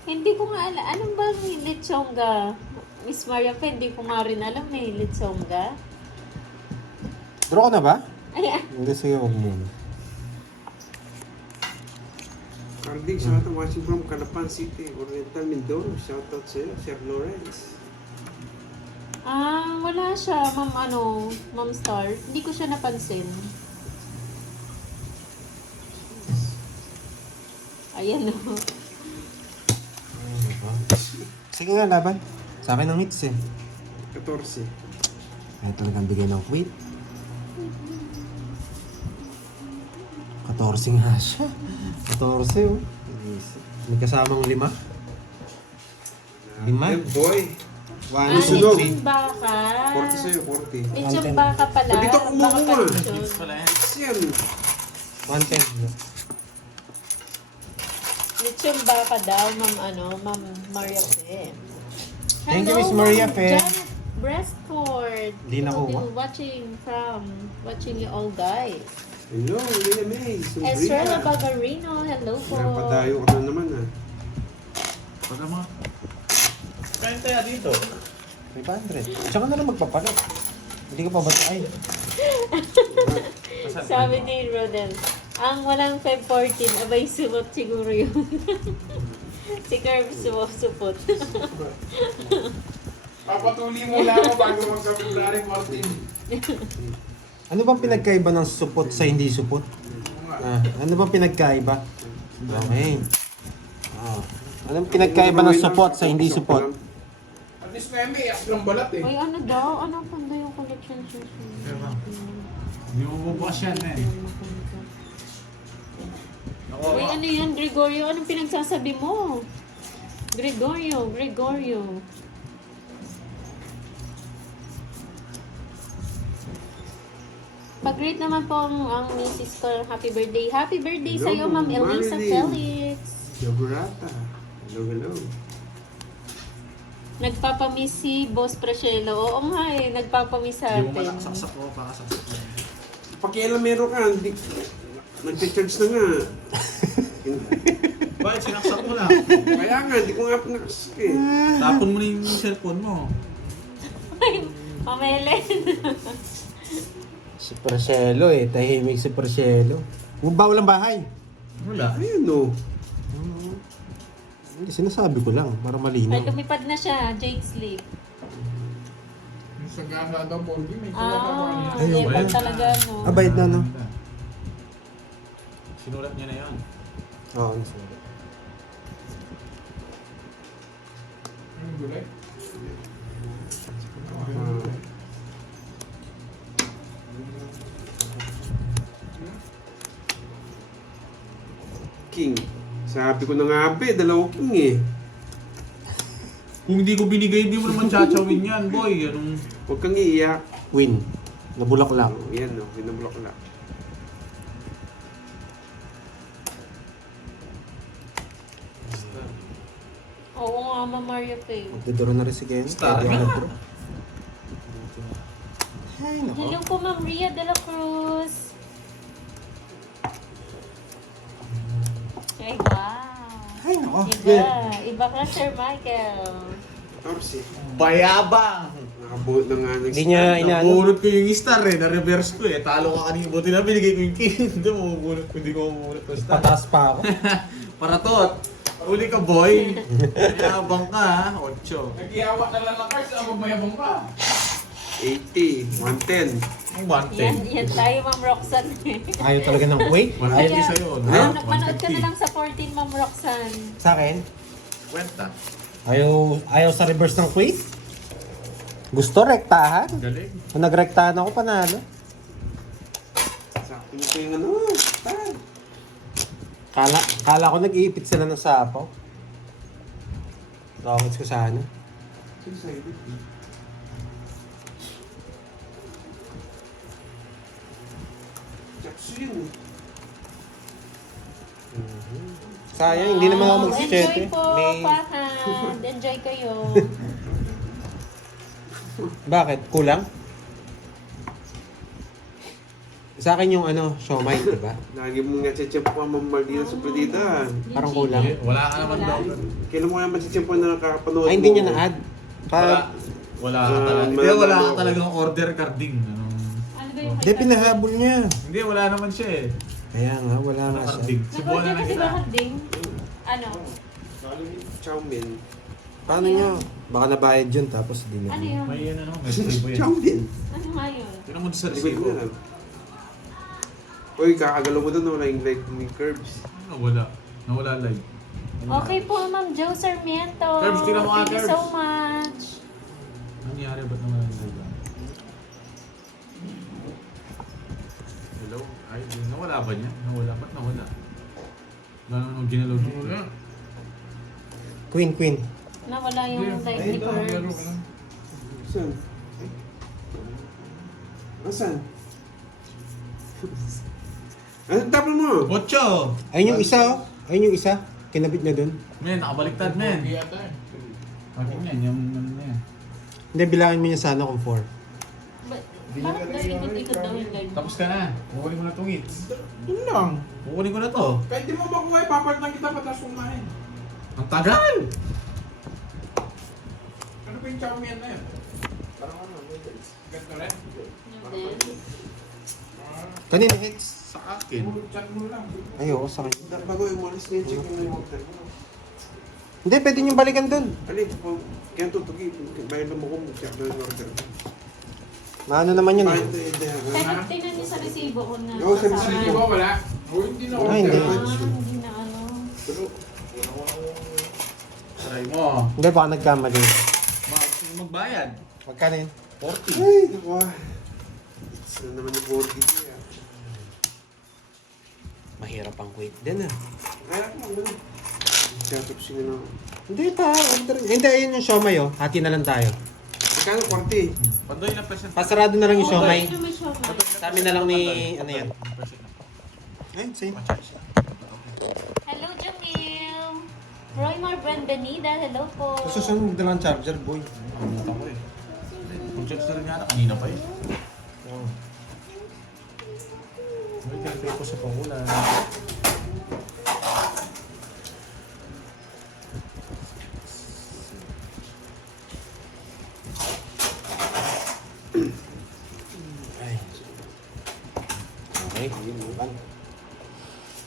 Hindi ko nga alam. Anong ba yung lechonga? Miss Maria pa, hindi ko nga rin alam may lechonga. Draw ko na ba? Ayan. Hindi, sige, huwag muna. Carding, shout out watching from Calapan City, Oriental Mindoro. Shout out sa'yo, Sir Lawrence. Wala siya, Ma'am Star. Hindi ko siya napansin. Ayan o. Sige nga, laban. Sa akin ang hits eh. 14. Ito lang ang bigay ng quit. 14 nga siya. 14 oh. May kasamang 5. 5. Boy. 1, sunog. Lechon baka. 40 sa'yo, 40. Lechon baka pala. Ba't ito kumuha Baka mo? lechon. Pala yan. Kasi yan. 110. Lechon baka daw, Ma'am Maria Fe. Thank you, Hello, Miss Maria Ma'am Fe. Janet Breastford. Di nakuha. Watching you all guys. Hello, Lina May. Estrella Bagarino, hello po. Napadayo ka na naman ah. Pag naman. Kain kaya dito. 500. Tsaka na lang magpapalit. Hindi ka pa ba? Ay. Sabi ni Rodel, ang walang Feb 14, abay sumot siguro yun. Si Curve supot. Papatuli mo lang ako bago mag sa February 14. Ano bang pinagkaiba ng supot sa hindi supot? Ano bang pinagkaiba? Okay. Anong pinagkaiba ng supot sa hindi supot? At least na may iyak ng balat eh. Uy, ano daw? Ano pa daw yung collection shoes? Hindi mo bubukas yan eh. Uy, ano yan, Gregorio? Anong pinagsasabi mo? Gregorio. Pag-greet naman po ang misis ko. Happy birthday. Happy birthday Hello, sa'yo, Ma'am Elisa Marilyn. Felix. Jogurata. Hello. Nagpapamiss si Boss Prashelo. Oo nga eh, nagpapamiss sa Hindi mo atin. malakasaksak ko, pakasaksak mo. Pakialam meron ka, hindi. Nag-charge na nga. Bakit sinaksak mo lang? Kaya nga, hindi ko nga pinakas eh. Tapon mo na yung cellphone mo. Ay, Ma'am Helen. Si Prashelo eh. Tahimik si Prashelo. Bawal ang bahay. Wala. Ayun o. Hindi, sinasabi ko lang. Para malinaw. Ay, lumipad na siya. Jake Sleep. Yung sa gasa daw, Borgi, may sulat ako kanina. Ayun, Lepad ayun. talaga, no? Bayad na, no? Sinulat niya na yan. Oo, nasulat. Yung gulay? King. Sabi ko na nga be, dalawa king eh. Kung hindi ko binigay, hindi mo naman chachawin yan, boy. Anong... Huwag kang iiyak. Win. Nabulak lang. Oh, yan o, binablock na. Oo nga, Ma'am Maria Faye. Magdodoro na rin si Ken. Star Kaya di na. ako nag-draw. Ay, nako. Hello po, Ma'am Ria de la Cruz. Ay, wow. Ay, nako. Iba ka, Sir Michael. 14. Bayabang! Nakabuhat na nga ng Hindi niya inaano. Nabunot ko yung star eh, na-reverse ko eh. Talo ka kanina. Buti na binigay ko yung king. Hindi mo mabunot ko, hindi ko mabunot ko star. Pataas pa ako. Para tot. Uli ka, boy. Mayabang ka, ha? 8. Nag-ihawa na lang ng cards, ako mayabang ka. 80. 110. Ang 110. Yan tayo, Ma'am Roxanne. Ayaw talaga ng weight. Ayaw Kaya- sa'yo, no? Ha? Manood ka na lang sa 14, Ma'am Roxanne. Sa akin, Kwenta. ayaw sa reverse ng weight. Gusto rektahan. Galing. Kung nagrektahan ako, panalo. Sakto nito yung ano. Tan. Kala ko nag-iipit sila ng sapaw. Rockets ko sana. Jakso yun eh. Sayang, hindi naman ako Wow, mag-7. Enjoy po, Paha. Brad. Enjoy kayo. Bakit? Kulang? Sa akin yung ano, siomay, di ba? Lagi mong natsi-champ ka mamagina sa palitan. Parang kulang. Wala ka naman daw. Kailan mo nga matsi-champ na nakakapanood Ay, hindi niya na-add. Wala. Wala ka talaga. Hindi, wala ka talagang order carding. Anong... Ano ba yung Hindi, pinahabol niya. Hindi, wala naman siya eh. Kaya nga, wala nga siya. Carding. Subukan na Nag-order lang kasi kita. ba harding? Ano? Chowmin. Paano niya? Baka nabayad yun, tapos hindi Ano na. yun? May yan ano, may resibo yan. Chowmin. Ano nga yun? Tignan mo sa Likod resibo. mo na lang. Uy, kakagalaw mo doon, wala yung like ni Curbs. Nawala. Nawala live. Okay po, Ma'am Joe Sarmiento. Curbs, tingnan mo nga, Thank you Curbs. so much. Nangyari ba't nawala yung live? Hello? Ay, nawala ba niya? Nawala. Ba't nawala? Wala naman ginalaw dito. Queen. Nawala yung live ni Curbs. Saan? Asan? Anong tapon mo? 8! Ayun yung isa, oh. Ayun yung isa. Kinabit niya dun. Men, nakabaliktad men. Bakit yan? Yung ano na yan. Hindi, bilangin mo niya sana kung 4. Bakit daw ikot-ikot daw yung live? Tapos ka na. Kukunin ko na itong hits. Yun lang. Kukunin ko na to. Kahit di mo makuha, ipapalitan kita patas kumain. Ang tagal! Ano ba yung chowmin na yun? Parang ano, noodles. Ganito rin? Noodles. Kanina hits. Sa akin. Chat mo lang. Ayoko sa kanya. Bago umalis na yung check mo yung order mo. Hindi, pwede niyong balikan dun. Alin, kaya tutugi, bayan mo kung check na yung order mo. Maano naman yun eh. Bayan tayo dyan. Pero tingnan niyo sa resibo kung na. Oo, sa kasama. Hindi ba wala? O hindi na Ay, hindi. Hindi na ano. Pero, Try mo. Hindi, baka nagkamali. Magbayad. Magkano yun? 40. ay, naku. Saan naman yung 40 kaya? Mahirap ang quit din ah. Kaya ko lang. Chatop sila na. Hindi pa, order. Hindi, ayun yung siomay oh. Hati na lang tayo. Magkano 40? Pandoy na present. Pasarado na lang yung Oo, siomay. ito may siomay. Sa amin na lang ni, ano yan. Ay, same. Hello, Jamil. Roymar Brandanida, hello po. Susunod na lang charger, boy. Pumunta ko eh. Kung-check na rin yata, kanina pa eh. Oh. May tinipay ko sa pangulan. Ay. Okay, yun.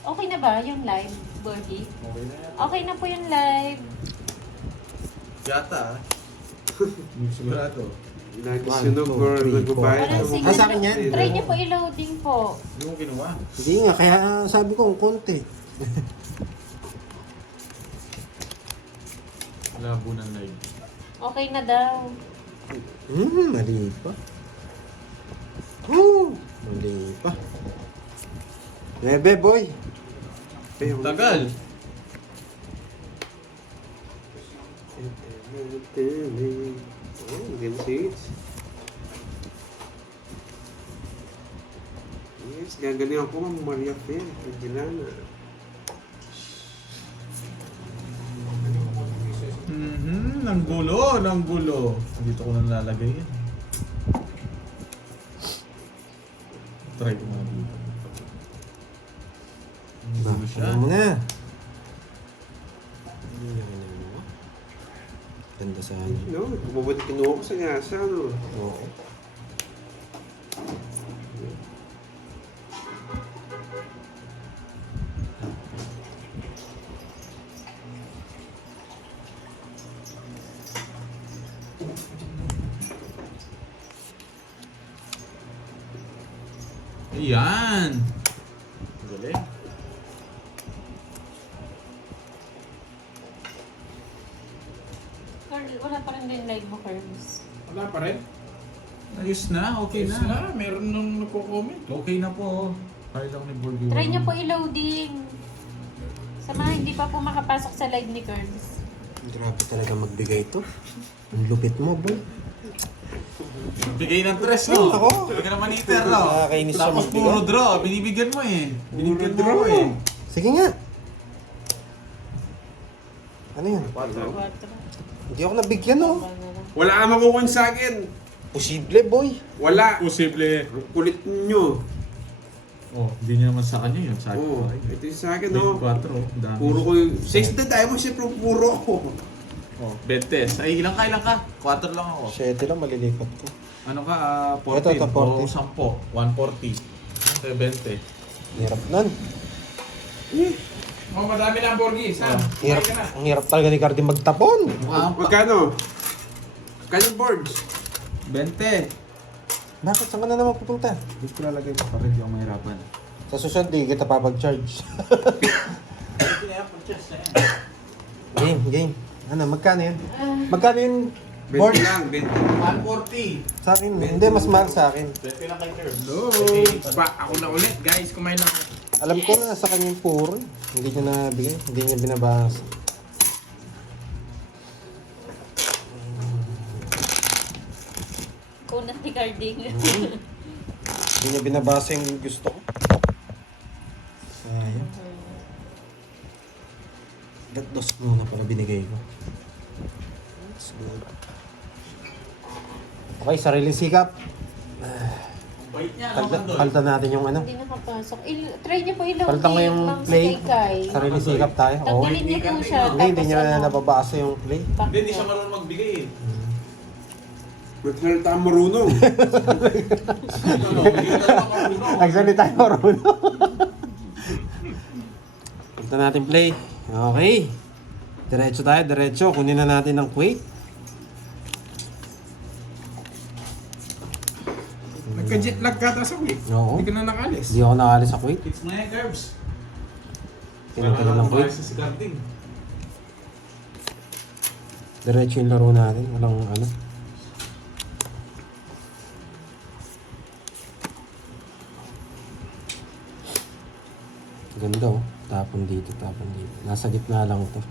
Okay na ba yung live, Borgie? Okay na yan. Okay na po yung live. Yata ah. Hindi ko sigurado. Nagsunog 1, 2, or 3, nagbabayad. Walang ako. signal. sa akin yan? Try niyo po i-loading po. Hindi mo ginawa. Hindi nga, kaya sabi ko, konti. Labo ng live. Okay na daw. Mali pa. Mali pa. Bebe, boy. Ay, ako. Tagal! Oh, game seats. Yes, gagaling ako, Ma'am Maria Fer. Kagilana. Nang gulo, nang gulo. Dito ko na nalalagay yan. Try ko nga dito. Ang gulo siya. Ano mo na? Ganda sa ano. No, mabuti kinuha ko sa ngasa, no? Oo. Ayan! Galing. Carl, wala pa rin din live mo, Curbs. Wala pa rin? Ayos na, okay Yes na. na, meron nung nagko-comment. Okay na po. Kaya lang ni Borgie. Try niyo po i-loading. Sa mga hindi pa po makapasok sa live ni Curbs. Grabe talaga magbigay ito. Ang lupit mo, boy. Bigay ng tres, Ay, no? ako. Bigyan naman iter, no? Nakakainis siya Tapos magbigay. puro draw. Binibigyan mo eh. Binibigyan mo draw. eh. Sige nga. Ano yun? 4. Hindi ako nabigyan, oh. Wala ka makukuha sa akin. Posible, boy. Wala. Posible. Ang kulit nyo. Oh, hindi niya naman sa kanya yun. Sa akin Oo, pa rin. ito yung sa akin, May oh. 4, oh. Dami. Puro ko yung... 6 na tayo mo, siyempre puro ko. Oh, 20. Ay, ilang ka? 4 lang ako. 7 lang, malilipat ko. Ano ka? Ito, 14. ito, 40. O 10. 140. 70. Hirap nun. Oh, madami na ang Borgie. Sam, Hirap, ang hirap talaga ni Cardi magtapon. Mukha pa. Magkano? Magkano yung boards? 20. Bakit? Saan ka na naman pupunta? Gusto ko lalagay ko para hindi ako mahirapan. Sa susunod, di kita papag-charge. Game. Ano, magkano yun? Magkano yung 20 board? lang, 20. 140. Sa akin, hindi, mas mahal sa akin. 20 lang kay Curve. Hello. Ako na ulit, guys. Kumain na ako. Alam ko na, sa kanya yung puro. Hindi niya nabigay, hindi niya binabasa. Kunat ni Carding. Hindi niya binabasa yung gusto ko. Sayang. Gatdos muna para binigay ko. That's good. Okay, sariling sikap. Bait niya, Palitan natin yung ano. Hindi nakapasok. Try niyo po ilagay. Palitan ko yung ma'am, sa play. Kay. Sariling sikap tayo. Oo. Tanggalin niyo po siya. Hindi niya ano, nababasa yung play. Hindi, hindi siya marunong magbigay eh. Magsalita ang marunong. Nagsalita yung marunong. Palitan natin play. Okay. Diretso tayo, diretso. Kunin na natin ang Kuwait. Nagka-jet lag ka ata sa week. Oo. Hindi ka na nakalis. Hindi ako nakalis sa Kuwait. It's na yan, Curves. Pinunta ng Kuwait. Si Carding. Diretso yung laro natin. Walang ano. Ganda oh. Tapon dito, tapon dito. Nasa gitna lang to.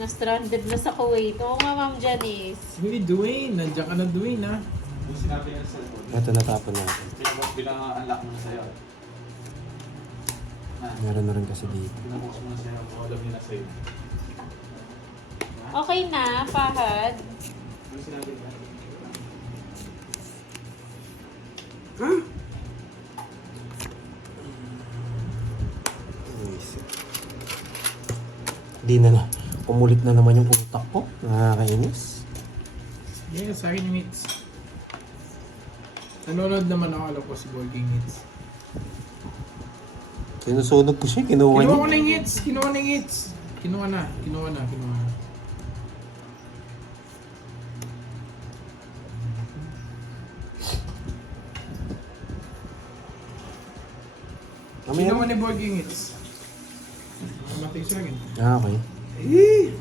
Na-stranded na sa Kuwait. Oo nga, Ma'am Janice. Hindi, Dwayne. Nandiyan ka na, Dwayne, ha? Yung sinabi niya sa cellphone. Ito natapon natin. Bilang unlock mo na sa'yo. Meron na rin kasi dito. Pinabukas mo na sa'yo. Kung alam niya na sa'yo. Okay na, Fahad. Yung sinabi niya. Ha? Di na na. Pumulit na naman yung utak ko. Nakakainis. Yeah, sa akin yung hits. Nanonood naman ako, alam ko si Borgie hits. Sinusunog ko siya. Kinuha Kinuha ko niya. na yung hits! Kinuha na yung hits! Kinuha na. Mamaya Kinuha na. ni Borgie yung hits. Matik sa akin. Okay. Eh!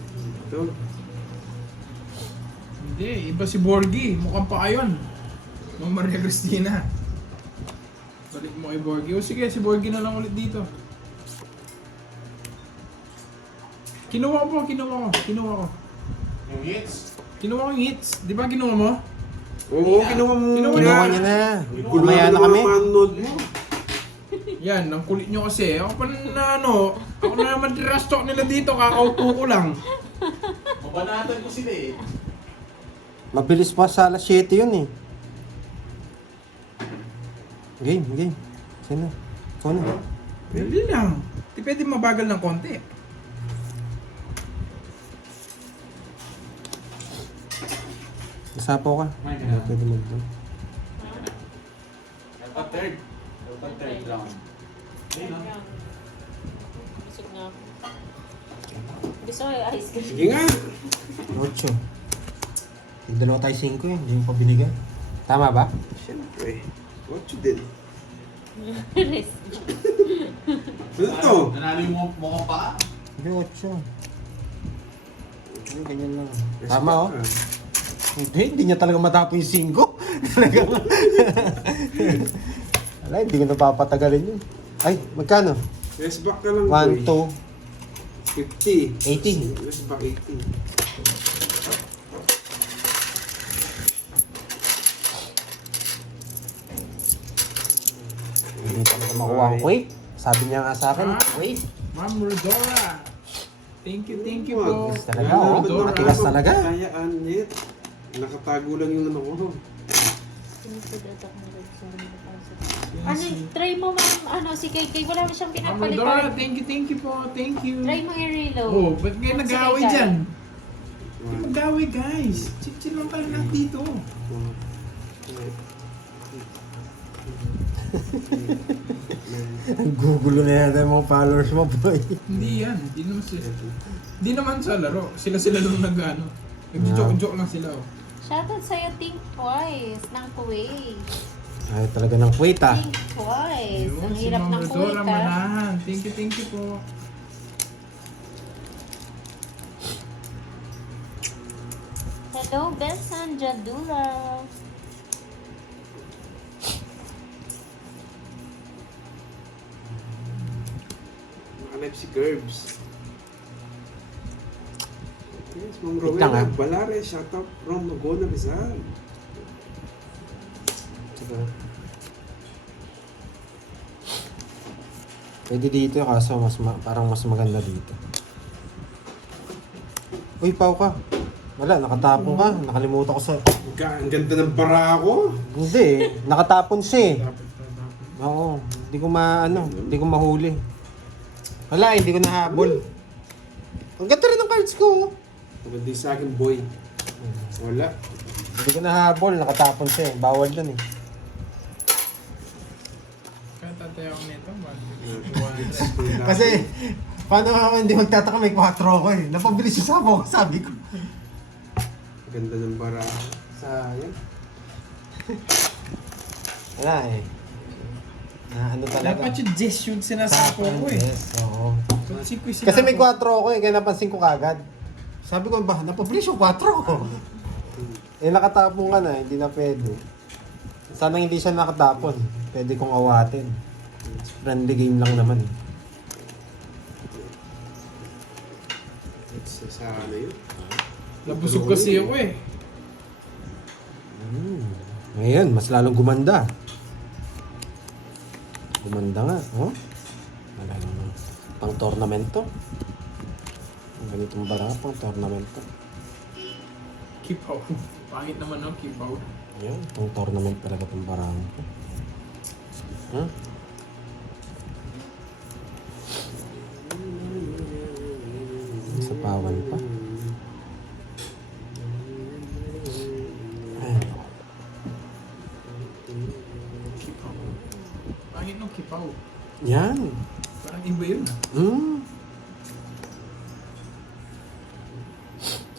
Ito. Hindi, iba si Borgie. Mukhang pa ayon. Nung Maria Cristina. Balik mo kay Borgie. O sige, si Borgie na lang ulit dito. Kinuha ko. Yung hits. Kinuha ko yung hits. Di ba kinuha mo? Oo, kinuha mo. Kinuha niya na. Kinuha Mamaya na kami. manood mo. Yan, ang kulit nyo kasi. Ako pa na ano, ako na naman trash talk nila dito, kakaupo ko lang. Mabanatan ko sila eh. Mabilis pa sa alas 7 yun eh. Game. Sino? Ikaw na. Pwede lang. Di pwede mabagal ng konti. Isapo ka. Hindi pwede mag-doon. Dapat third round. Ayun, no? Busog na ako. Gusto ko yung ice cream. Sige nga. 8. Nagdalawa tayo 5 eh. Hindi mo pa binigay. Tama ba? Siyempre. What you did? Rest. Ano to? Nanalo yung mukhang paa. Hindi, 8. Ay, ganyan lang. Tama oh. Hindi niya talaga matapon yung 5. Talagang... Wala, hindi ko napapatagalin yun. Ay, magkano? Yes, back na lang. 1, boy. 2, 50. 80. Yes, back 80. Hindi talaga makuha ang Kuwait. Sabi niya nga sa akin, wait. Ma'am Rodora. Thank you po. Matigas talaga, oh. Dora. Matigas talaga. Kaya Annette. Nakatago lang yung ano ko. Ano, try mo ma'am, ano, si KK, wala mo siyang Ma'am Rodora, pinapalitan. thank you po. Thank you. Try mo i-reload. Oh, ba't kayo Si nag-aaway KK. dyan? Mag-aaway guys. Chill lang tayo lahat dito. Gugulo na yata yung mga followers mo, boy. Hindi yan. Hindi naman sa laro. Sila lang nag-ano. Nag-joke lang sila. Oh. Shoutout sa'yo, Think Twice, ng Kuwait. Ay, talaga ng Kuwait, ah. Think Twice. Yun, Ang si hirap Ma'am ng Rodora Kuwait, ah. Manahan. Thank you po. Hello, Besan Jadura. Nakalive si Curbs. Yes, Ma'am Wait lang, Rowena ah. Balare, shout out from Nagona Rizal. Sige. Pwede dito, kaso parang mas maganda dito. Uy, Pao ka. Wala, nakatapon ka. Nakalimutan ko sa... Ang ganda ng bara ko. Hindi, nakatapon siya eh. Oo, hindi ko hindi ko mahuli. Wala, hindi ko nahabol. Ang ganda rin ng cards ko. oh. Maganda yung sa akin, boy. Wala. Hindi ko nahabol, nakatapon siya eh. Bawal dun eh. Kaya tatay ako nito. Kasi, paano ako hindi magtataka may 4 ako eh. Napabilis yung sama ko, sabi ko. Ganda ng bara. Sayang. Wala eh. Ano talaga. Dapat yung Jess yung sinasapo ko eh. Yes, oo. Kasi Kasi may 4 ako eh, kaya napansin ko kagad. Sabi ko, ba, napabilis yung 4 ko. Eh, nakatapon ka na, hindi na pwede. Sana hindi siya nakatapon. Pwede kong awatin. Friendly game lang naman eh. Sa ano yun? Nabusog kasi ako eh. Ngayon, mas lalong gumanda. Gumanda nga, oh. Talagang pang tournament to. Ang ganitong bara, pang tournament to. Keep out. Pangit naman no, keep out. Yan, pang tournament talaga itong barang to. Huh? Sa pawan pa. Ay, Keep out. Pangit no, keep out. yan. Parang iba yun ah.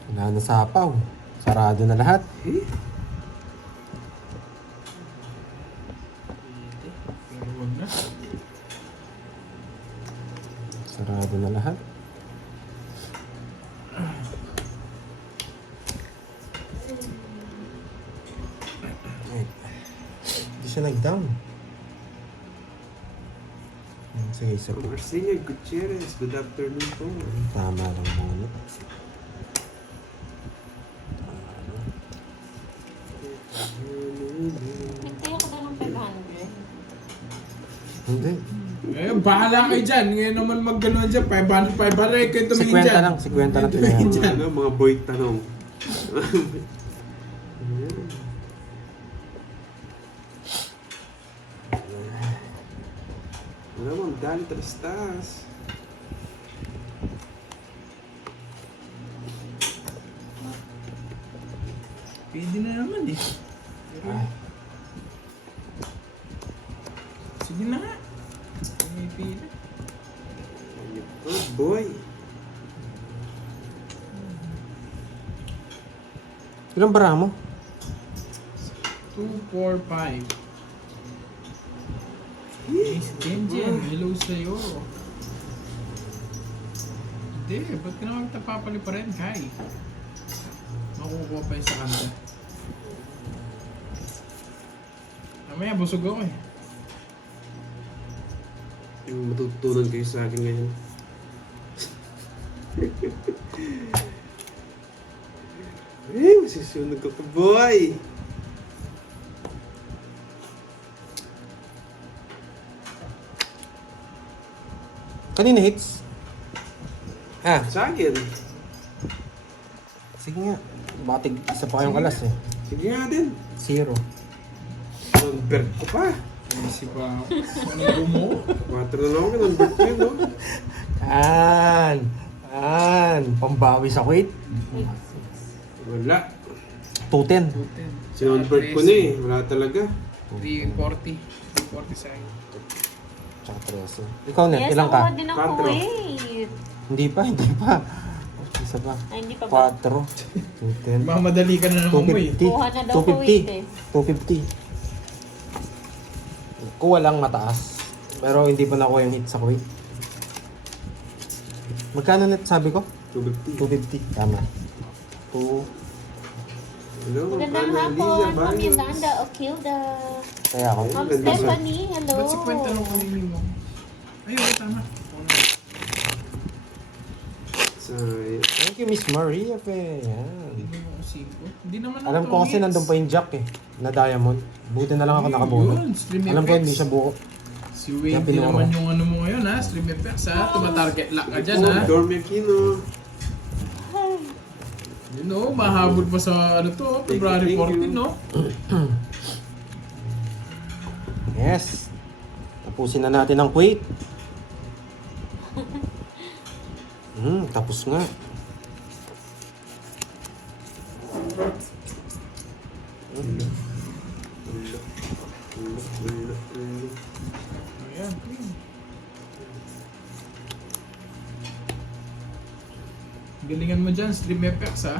Wala na sapaw. Sarado na lahat. Pero wag na. Sarado na lahat. Ay, hindi siya nag-down. Sige, isa po. Marcelo Gutierrez, good afternoon po. Tama lang muna. Nagtayo ko daw ng 500. Hindi. Eh, bahala kayo dyan. Ngayon naman mag-gano'n dyan. 500 kayo tumingin 50 dyan. lang, 50 lang tinahan. Ano, mga boy tanong. Wala mo, dali talas-tas. Pwede na naman eh. Ay. Sige na nga. May pila. Oh boy. Ilang bara mo? 2, 4, 5. Ace Genjen, hello sa'yo. Hindi, ba't ka naman tapapali pa rin, Kai? Makukuha pa yun sa kanta. Mamaya, busog ako eh. Yung matutunan kayo sa akin ngayon. Masisunog ako, boy! Kanina hits? Ah, Sa akin. sige nga. Batig isa pa kayong alas eh. Sige nga din. 0. Non-bird ko pa. Isip pa ako. Ano mo? 4 na lang ako, non-bird ko yun, no? Pambawi sa weight. Wala. 210. Sinonbird ko na eh. Wala talaga. 340. 340 sa akin. Tsaka 13. Ikaw net, Yes, ilang ka? nakuha din ang Patro. Kuwait. Hindi pa. Isa pa. Ay, hindi pa ba? 4. 210. Mamadali ka na naman mo eh. 250. Kuha na daw Kuwait eh. 250. Kuha lang mataas. Pero hindi pa nakuha yung hit sa Kuwait. Magkano net sabi ko? 250. 250. Tama. 2. Hello, Magandang Ana hapon, Liza Ma'am Baños. Yolanda Okilda. Kaya ako. Ma'am Ganda sa- Stephanie, hello. Ba't si Kwenta nung kanini mo? Ayun, tama. Sa- Thank you, Miss Maria. Yan. Hindi mo kasi ko. Hindi naman Alam ko kasi nandun pa yung jack eh. Na diamond. Buti na lang ako nakabunod. Yun, Stream Alam ko FX. hindi siya buo. Si Wade, Kaya di pinuro. naman yung ano mo ngayon ha. Stream FX ha. Tumatarget lock ka dyan ha. Dorme Aquino. You know, mahabol pa sa ano to, February Thank you. 14 no? Yes. Tapusin na natin ang Kuwait. Tapos nga. Ayan. Galingan mo dyan, Stream FX ha.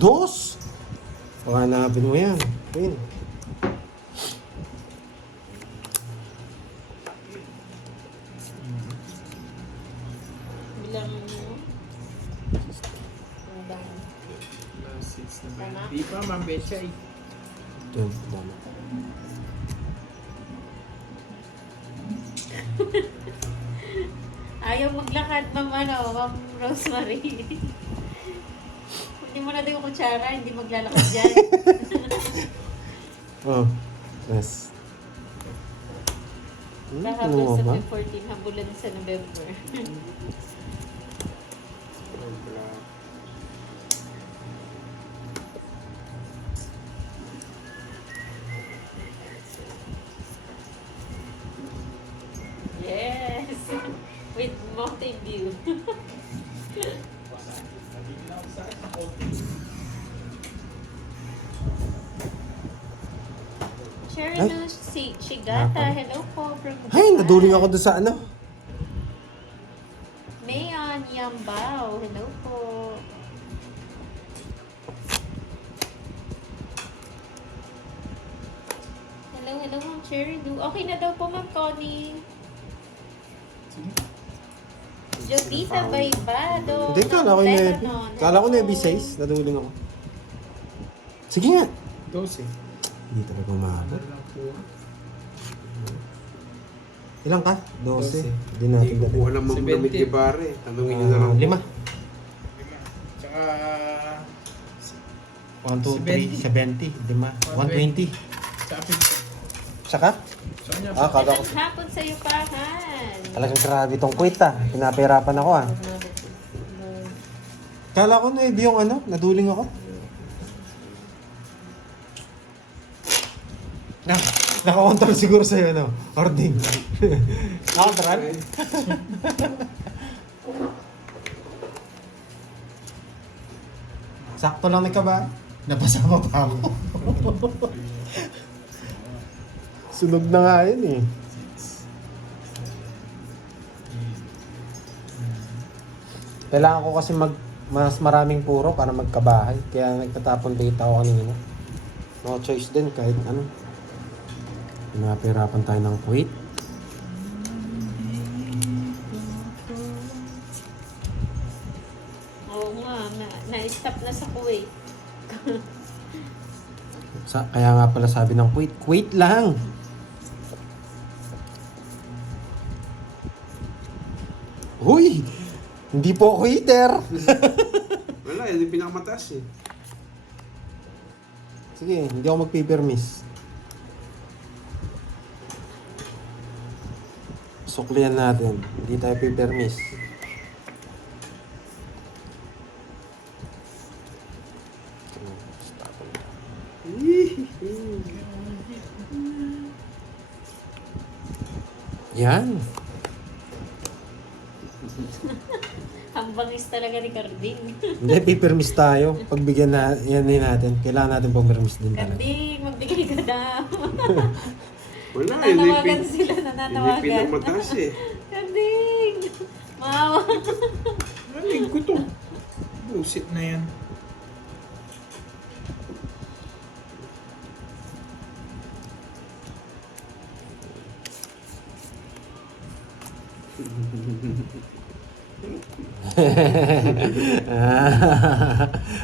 Dos! Baka hanapin mo yan. Queen. Bilang mo. Ang dami. Last 6 na ba? Tama. Di pa, Ma'am Betchay. Yun, dami. Ayaw maglakad, Ma'am Ma'am Rosemary. Hindi mo na daw yung kutsara, hindi maglalakad dyan. Oh. Yes. Kahabol Ano sa ba? Feb 14, habulan sa November. Yes! With mountain view. Cherino Shigata, hello po from Ay, Japan. naduling ako doon sa ano. Mayon Yambao, hello po. Hello, Ma'am Cherino. Okay na daw po, Ma'am Connie. Jovita Baybado. Hindi, kala ko yung Nebi. Lebanon, Kala ko hello. Nebi 6. Naduling ako. Sige nga. 12. Hindi talaga umabot. Lang po. Ilang ka? 12. Hindi natin Hindi ko dali. alam ang 70. damit ni pare. Tanungin nyo na lang. 5. Tsaka... 1, 2, 3, 70. 5. 120. Sa Apple. Saka? Sa kanya. Kala ko. Magandang hapon sa iyo, Pahan. Talagang grabe tong Kuwait ah. Pinapahirapan ako ah. Kala ko Nebi yung ano. Naduling ako. Naka-control siguro sa'yo, no? Ording. Naka-control? Sakto lang ka ba? Napasama pa ako. Sunog na nga yun eh. Kailangan ko kasi mas maraming puro para magkabahay. Kaya nagtatapon data ako kanina. No choice din kahit ano. Pinapahirapan tayo ng Kuwait. Oo nga, na-stop na sa Kuwait. Kaya nga pala sabi ng Kuwait, Kuwait lang! Huy! Hindi po ako hater! Wala, yan yung pinakamataas eh. Sige, hindi ako magpipermis. Suklian natin. Hindi tayo pipermis. Yan. Hambangis talaga ni Carding. Hindi, pipirmis tayo. Pagbigyan na, yan din natin. Kailangan natin pumirmis din talaga. Carding, magbigay ka daw. Wala, Nananawagan sila, Hindi nananawagan. pinamataas eh. Carding! Maawa. Malig ko to. Busit na yan.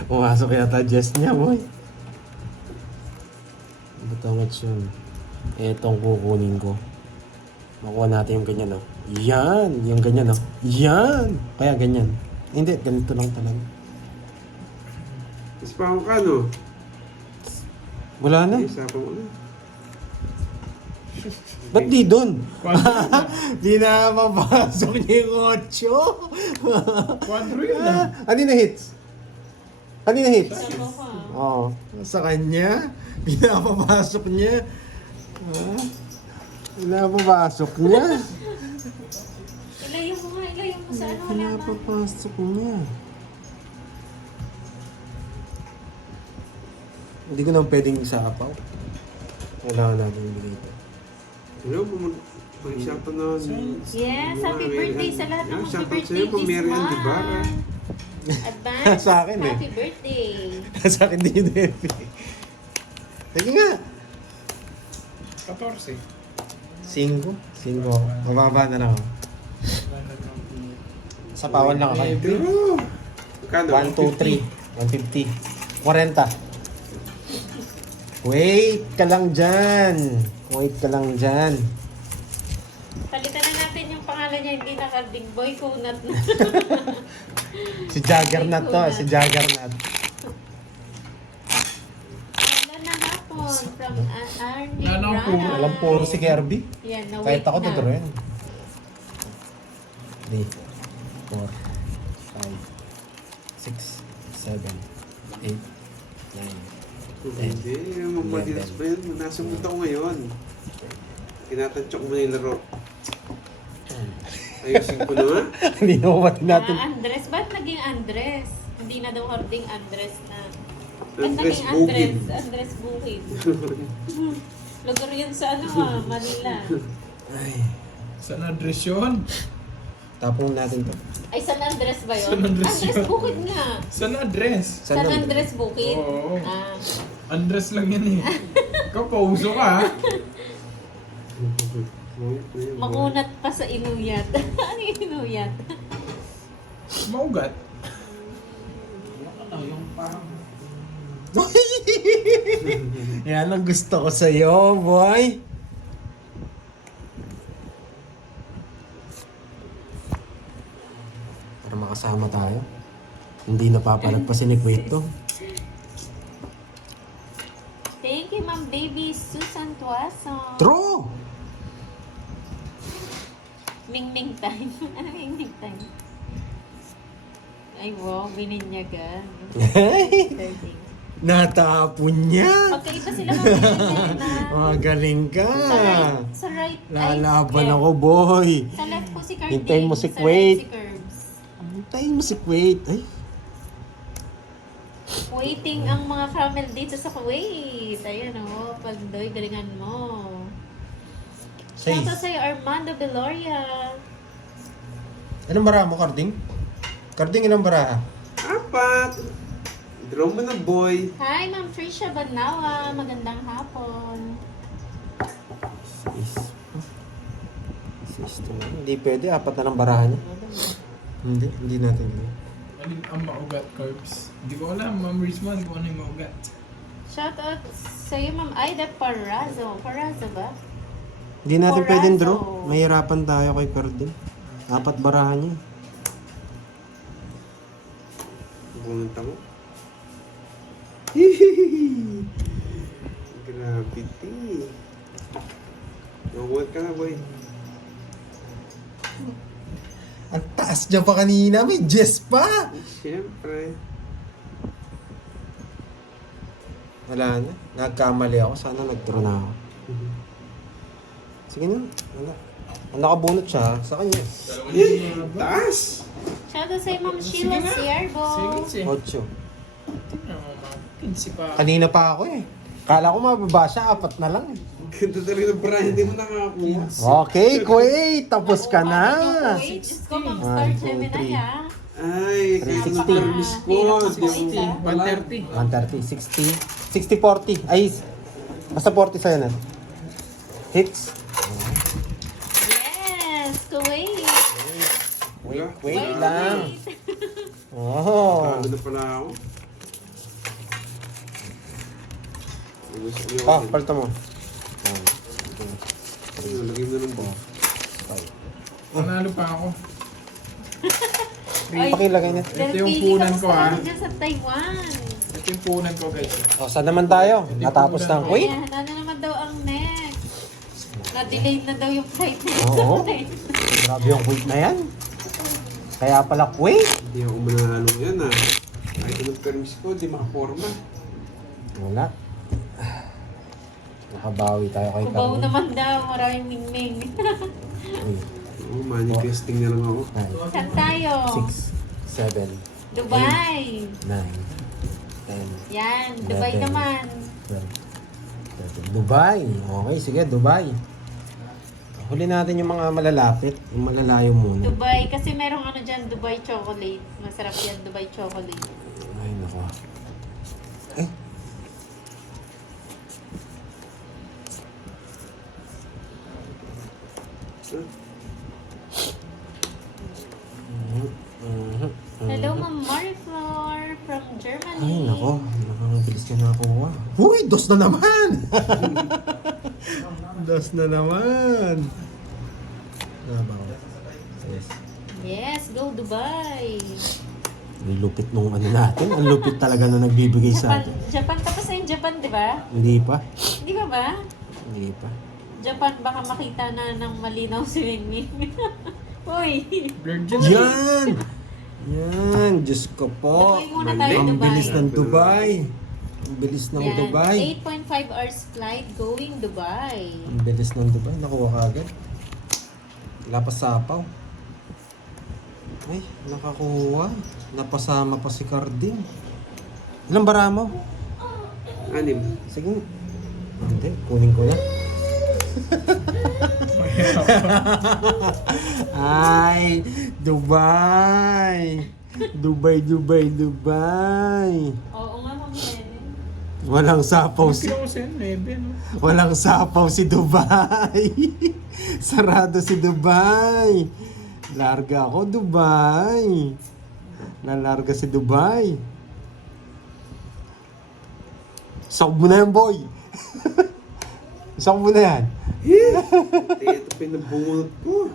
Pumasok yata Jess niya, boy. Ba't yun? Etong kukunin ko. Makuha natin yung ganyan, no? Yan! Yung ganyan, no? Yan! Kaya ganyan. Hindi, ganito lang talaga. Mas pa ka, no? Wala na. Isa pa mo na. Ba't di dun? Quadro yun ah. Di na mapasok niya yung 8. Quadro yun ah. Ano na hits? Ano na hits? Sabi ko, Oo. Sa kanya, pinapapasok niya. Ah, pinapapasok niya. ilayo mo nga, ilayo mo sa ano, wala man. Pinapapasok niya. Hindi ko naman pwedeng isapaw. Kailangan natin bigay ito. Hello, mag-shoutout na. Yes, happy birthday sa lahat ng Shoutout happy sa'yo, birthday Pang Mary Ann Ibarra. Advance, Sa akin eh. happy birthday. Sa akin din yung Defi. Sige nga. 14. 5. Mababa na lang ako. Sa pawan lang ako. Pero, kano? 1, 2, 3. 150. 40. Wait ka lang dyan. Wait ka lang dyan. Palitan na natin yung pangalan niya, hindi na Carding Boy, Kunat na. Si Juggernaut to. Si Juggernaut. Wala na hapon, from Arnie Wala na po. Rana. Alam puro si Kirby. Yan, na Kahit ako na. tuturuin. 3, 4, 5, 6, 7, 8, 9. Hindi, mamadilas pa yun. Nasa mood ako ngayon. Tinatansyok mo na yung laro. Ayusin ko na nga. Hindi na mabati natin. Andres, ba't naging Andres? Hindi na daw Carding Andres na. Ba't Andres naging Bukid. Andres Bukid. Lugar yun sa ano Manila. Ay. Saan address yun? Tapong natin to. Ay, San Andres ba yun? San Andres Andres yun. Bukid nga. Saan address? San Andres Bukid. Oo. Ah. Andres lang yan eh. Ikaw pauso ka ha. Makunat pa sa inuyat. Ano yung inuyat? Maugat. Yan ang gusto ko sa'yo, boy. Para makasama tayo. Hindi napapalagpasin ni Quito. Thank you, Ma'am Baby Susan Tuason. True! Ming time. Ano Ming time? Ay, wow, bininyagan. Natapon niya. Magkaiba sila Ma'am na. Magaling ka. Sa right, Lalaban left. ako, boy. Sa left po si Carding. Hintayin mo si sa Quaid. right si Curbs. Hintayin mo si Quaid. Ay. Waiting ang mga camel dito sa Kuwait. Ayan o, Pandoy, galingan mo. Say. Shoutout sa'yo, Armando Beloria. Anong baraha mo, Carding? Carding, ilang baraha? 4. Draw mo na, boy. Hi, Ma'am Trisha Banawa. Magandang hapon. Hindi pwede, 4 na lang baraha niya. Hindi natin yun. Ano ang maugat curves? Hindi ko alam, Ma'am Rizman, kung ano yung maugat. Shoutout sa'yo, Ma'am Aida Parazo. Parazo ba? Hindi natin Corazon. pwedeng draw. Mahirapan tayo kay Carding. 4 baraha niya. Pumunta mo. Gravity. Nawag ka na, boy. Ang taas niya pa kanina, may Jess pa! Siyempre. Wala na. Nagkamali ako. Sana nag-draw na ako. Sige na. Wala. Ang nakabunot siya, sa kanya. Taas! Shoutout sa Ma'am Sheila Sige Siervo. sige. 8. Pinsi pa. Kanina pa ako eh. Kala ko mababa siya, 4 na lang eh. Ganda talaga ng Brian, hindi mo nakakuha. Okay, Kuwait, tapos ka na. Wait, Diyos ko, Ma'am Star 1, 2, Gemini 3. ah. Ay, kaya 360. pala miss ko. Di mo 130. 130, 60, 60, 40. Ay, basta 40 sa'yo na. Hits. Yes, Kuwait. Wait lang. Oh. Talo na pala ako. Pa, palta mo. Lagay mo na ng ball. Panalo pa ako. Ay, Pakilagay na. Ito yung Pili punan ka ko, mas ah. marami dyan sa Taiwan. Ito yung punan ko guys. O, saan naman tayo? Natapos na ang Kuwait? Ayan, ano naman daw ang next? Na-delayed na daw yung flight na Oo. Grabe yung Kuwait na yan. Kaya pala Kuwait. Hindi ako mananalo yan ah. Kahit anong terms ko, di makaporma. Wala. Nakabawi tayo kay Kubaw Carmen. naman daw, maraming mingming. Uy, Oo, manifesting na lang ako. 9, Saan tayo? 6, 7, Dubai. 9, 10, Yan, Dubai 11. naman. 12, 13. Dubai. Okay, sige, Dubai. Huli natin yung mga malalapit. Yung malalayo muna. Dubai, kasi merong ano dyan, Dubai chocolate. Masarap yan, Dubai chocolate. Ay, nako. Eh. Hello, Ma'am Mariflor from Germany. Ay, nako. Nakakabilis ka nakakuha. Uy, dos na naman! Dos na naman! Yes. Yes, go Dubai. Ang lupit nung ano natin. Ang lupit talaga na nagbibigay sa Japan, atin. Japan, tapos na yung Japan, di ba? Hindi pa. Di ba ba? Hindi pa. Japan, baka makita na ng malinaw si Mingming. Uy! Blurred dyan. Yan! Yan! Diyos ko po. Dubai muna tayo, Ang Dubai. bilis ng Dubai. Ang bilis ng Yan, Dubai. 8.5 hours flight going Dubai. Ang bilis ng Dubai. Nakuha ka agad. Wala pa sapaw. Ay, nakakuha. Napasama pa si Carding. Ilang bara mo? 6. Sige. Hindi, kunin ko na. Ay, Dubai. Dubai. Oo nga, Ma'am Helen. Walang sapaw si Kilo ko sa 9, no? Walang sapaw si Dubai. Sarado si Dubai. Larga ako, Dubai. Lalarga si Dubai. Sok mo na yan, boy. Sok mo na yan. Ito pinabungot ko.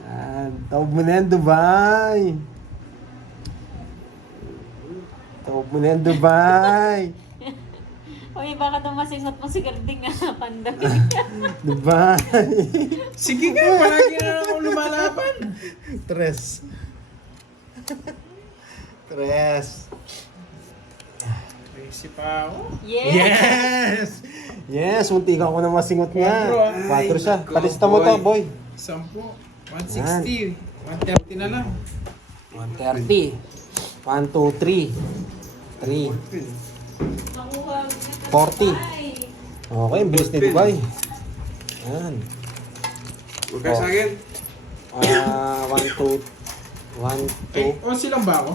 Tawag mo na yan, Dubai. Tawag mo na yan, Dubai. Uy, baka daw masingot mo si Garding nga, panda. Dubai. Sige nga, palagi na lang ako lumalaban. Tres. Crazy pa ako. Yes! Yes! Yes, munti ka ko na masingot nga. Quadro, 4 siya. Ay, Palista mo to, boy. 10. 160. 130 na lang. 130. 1, 2, 3. 3. Nakuha. 40. Okay, ang bilis ni Dubai. Yan. Huwag ka sa akin. 1, 2, 1, Eh, 2, o silang ba ako?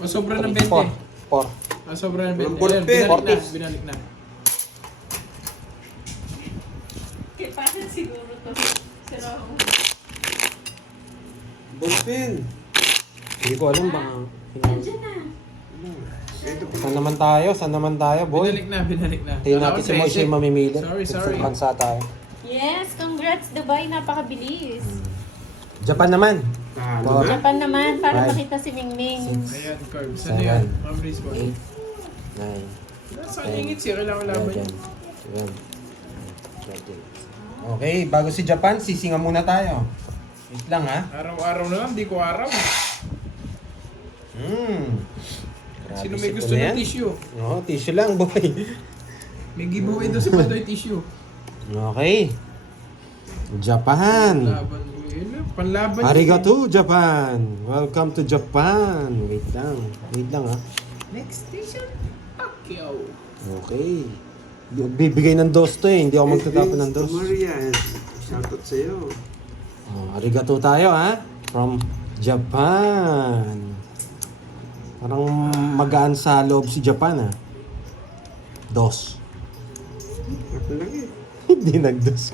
O sobra ng 3, 20. 4. O sobra ng 20. Walang ballpen. Binalik na. 40. Binalik na. Kaya parang siguro to. Si Raul. Ballpen. Hindi ko alam ba. Nandiyan na. Ito pa. Saan naman tayo, boy? Binalik na. Binalik na. Tingnan natin si Moishe mamimili. Sorry, Sa sorry. bansa tayo. Yes, congrats Dubai, napakabilis. Japan naman. Talo na. Japan naman, para Five. makita si Mingming. Ayan, Curbs. Ano Seven. yan? Ma'am Riz ko. 8, 9, Saan ingit siya? Kailangan laban 11, yun. 12. Okay, bago si Japan, sisinga muna tayo. Wait lang ha. Araw-araw na lang. Di ko araw. Grabe Sino may sipon gusto na ng yan. tissue? Oo, tissue lang, boy. May giveaway daw si Pandoy Tissue. Okay. Japan. Laban ko yun. Panlaban Arigato, Japan. Welcome to Japan. Wait lang ha. Next station, Pacquiao. Okay. Bibigay ng dos to eh. Hindi ako magtatapon ng dos. Maria, shoutout sa'yo. Arigato tayo ha. From Japan. Parang magaan sa loob si Japan ha. Dos. Ako lang eh. Hindi nagdos.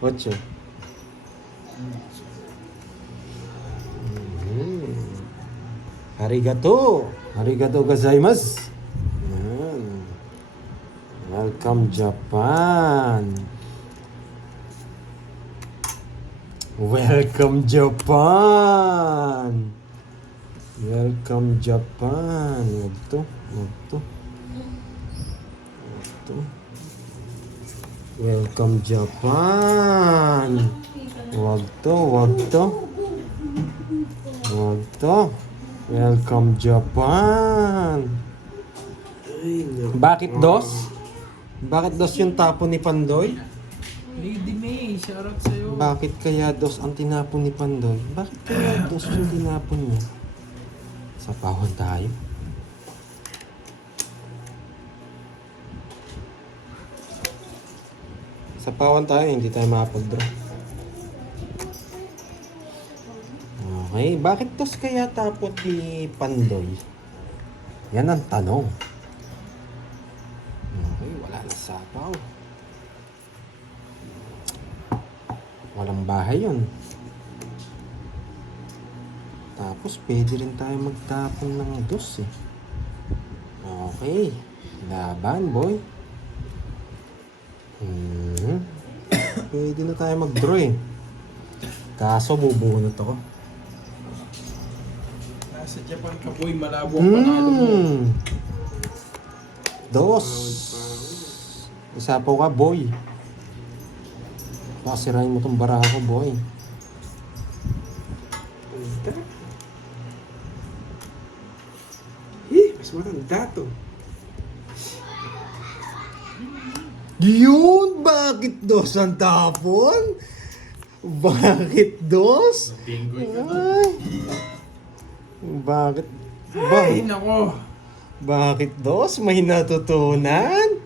8. Arigato. Arigato gozaimasu. Yan. Welcome Japan. Welcome Japan. Welcome Japan. Wag to. Welcome Japan. Wag to. Welcome Japan. Ay, naku. Bakit dos? Bakit dos yung tapon ni Pandoy? Lady May, shoutout sa'yo. Bakit kaya dos ang tinapon ni Pandoy? Bakit kaya dos yung tinapon niya? Sapawan tayo. Sapawan tayo, hindi tayo makapag-draw. Okay, bakit dos kaya tapon ni Pandoy? Yan ang tanong. Okay, wala na sapaw. Walang bahay yun. Tapos pwede rin tayo magtapon ng dos eh. Okay. Laban boy. Pwede na tayo mag-draw eh. Kaso bubunot ako. Nasa Japan ka boy, malabo ang panalo mo. Dos. Isapaw ka boy. Pakasirain mo tong bara ko boy. Mas maganda to. Yun! Bakit dos ang tapon? Bakit dos? Ay. Bakit? Ay, nako. Bakit dos? May natutunan?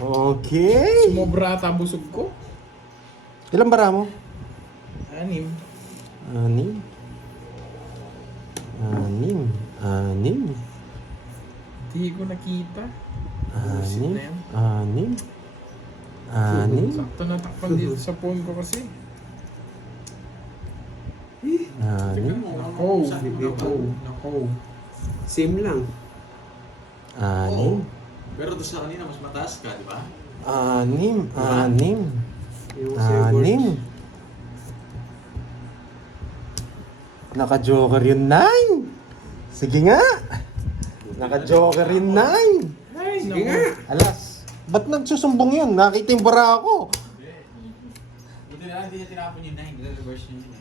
Okay. Sumobra ata busog ko. Ilang bara mo? 6. 6. Hindi ko nakita. 6. 6. Sakto natakpan dito sa phone ko kasi. 6. Nako. Same lang. 6. Pero doon sa kanina, mas mataas ka, di ba? 6. Yung sa'yo, Borge. 6. Naka-joker yung 9. Sige nga. Naka-joker yung 9. Ay, Sige nga. Alas. Ba't nagsusumbong yun? Nakita yung bara ako. Buti na lang, hindi niya tinapon yung 9. Nire-reverse niya yun eh.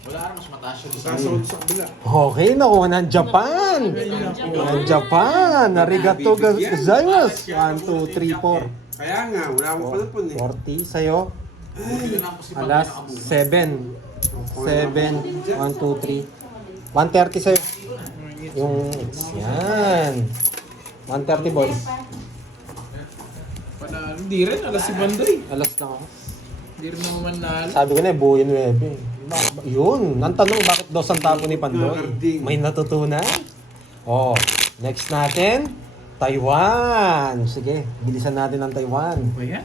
Wala ka mas mataas siya doon sa Sasold sa kabila. Okay, nakuha ng Japan. Ng Japan. Arigato gozaimasu. 1, 2, 3, 4. Kaya nga, wala akong palapon eh. 40 sa'yo. Buti na lang kasi pag Alas, nakabuo. 7. 1, 2, 3. 130 sa'yo. Yung, yan. 130 boys. Panalo. Hindi rin, alas si Bandoy. Alas lang ako. Hindi rin naman manalo. Sabi ko na, buo yung 9. Yun, ang tanong, bakit daw ang tapo ni Pandoy? May natutunan? Oh, next natin, Taiwan. Sige, bilisan natin ang Taiwan. Ba yan?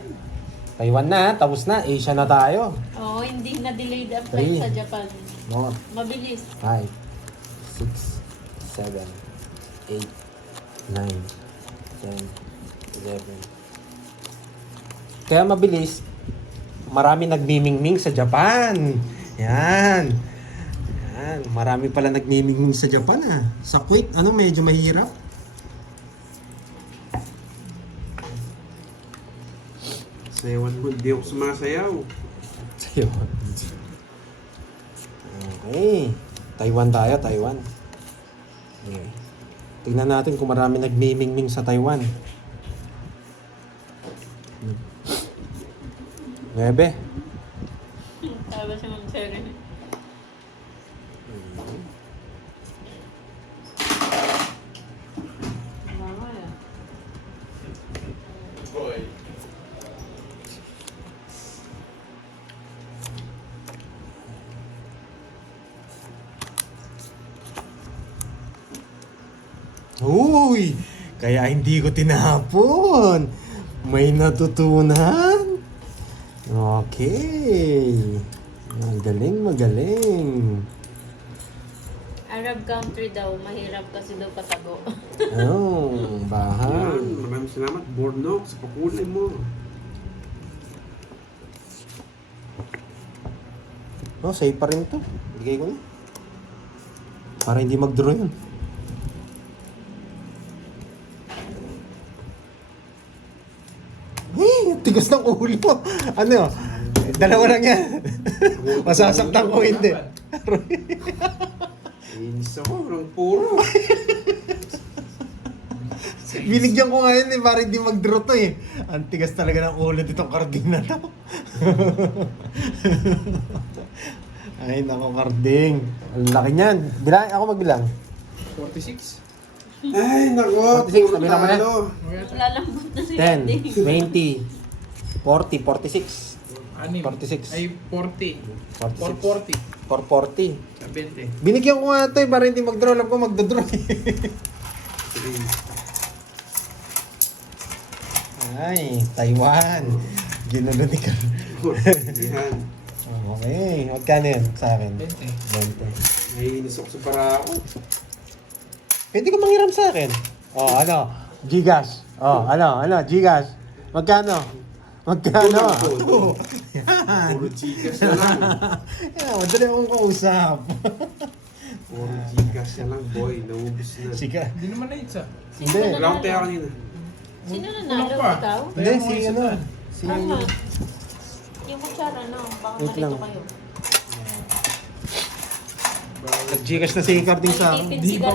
Taiwan na, tapos na, Asia na tayo. Oo, hindi na delayed ang flight Three. sa Japan. More. Mabilis. 5, 6, 7, 8, 9, 10, 11. Kaya mabilis, marami nagmimingming sa Japan. Yan. Yan. Marami pala nagmimingming sa Japan ah. Sa Kuwait, medyo mahirap. Sayawan mo, hindi ako sumasayaw. Sayo. Okay. Taiwan tayo, Taiwan. Okay. Tingnan natin kung marami nagmimingming sa Taiwan. 9. ba si Ma'am Sharon? Mama ya. Boy. Uy! Kaya hindi ko tinapon. May natutunan. Okay. Magaling, magaling. Arab country daw, mahirap kasi daw patago. Oh, bahan. Yan, maraming salamat. Bornok, sa pakulay mo. Oh, safe pa rin to. Bigay ko na. Para hindi mag-draw yun. Hey, tigas ng ulo. Ano? Dalawa lang yan. Masasaktan ko hindi. Inis ako, walang puro. Binigyan ko ngayon eh, para hindi mag-draw to eh. Ang tigas talaga ng ulo ditong karding na to. Ay, nako karding. Ang laki niyan. Bilang, ako magbilang. 46. Ay, nako. 46, nabilang mo na. Lalambot na si 10, 20, 40, 46. 46. Ay, 40. 46. 440. 440. 20. Binigyan ko nga ito eh, para hindi mag-draw. Alam ko magdodraw eh. Ay, Taiwan. Ginulo ni Carl. Yan. Okay, magkano yun sa akin? 20. 20. Naiinis ako sa barako. Pwede ka manghiram sa akin. Oh, ano? Gigas. Oh, ano? Gigas. Magkano? Magkano? Puro chikas na lang. Yan, madali akong kausap. Puro chikas na lang, boy. Naubos na. Sige. Hindi naman na isa. Hindi. Wala akong pera kanina. Sino Kulang nanalo? pa. Ikaw? Hindi, Kaya mo si isa ano? dyan. Si... Tama. Yung kutsara, no? Baka Wait malito lang. kayo. Nag-Gcash na si Carding sa akin. May tipid si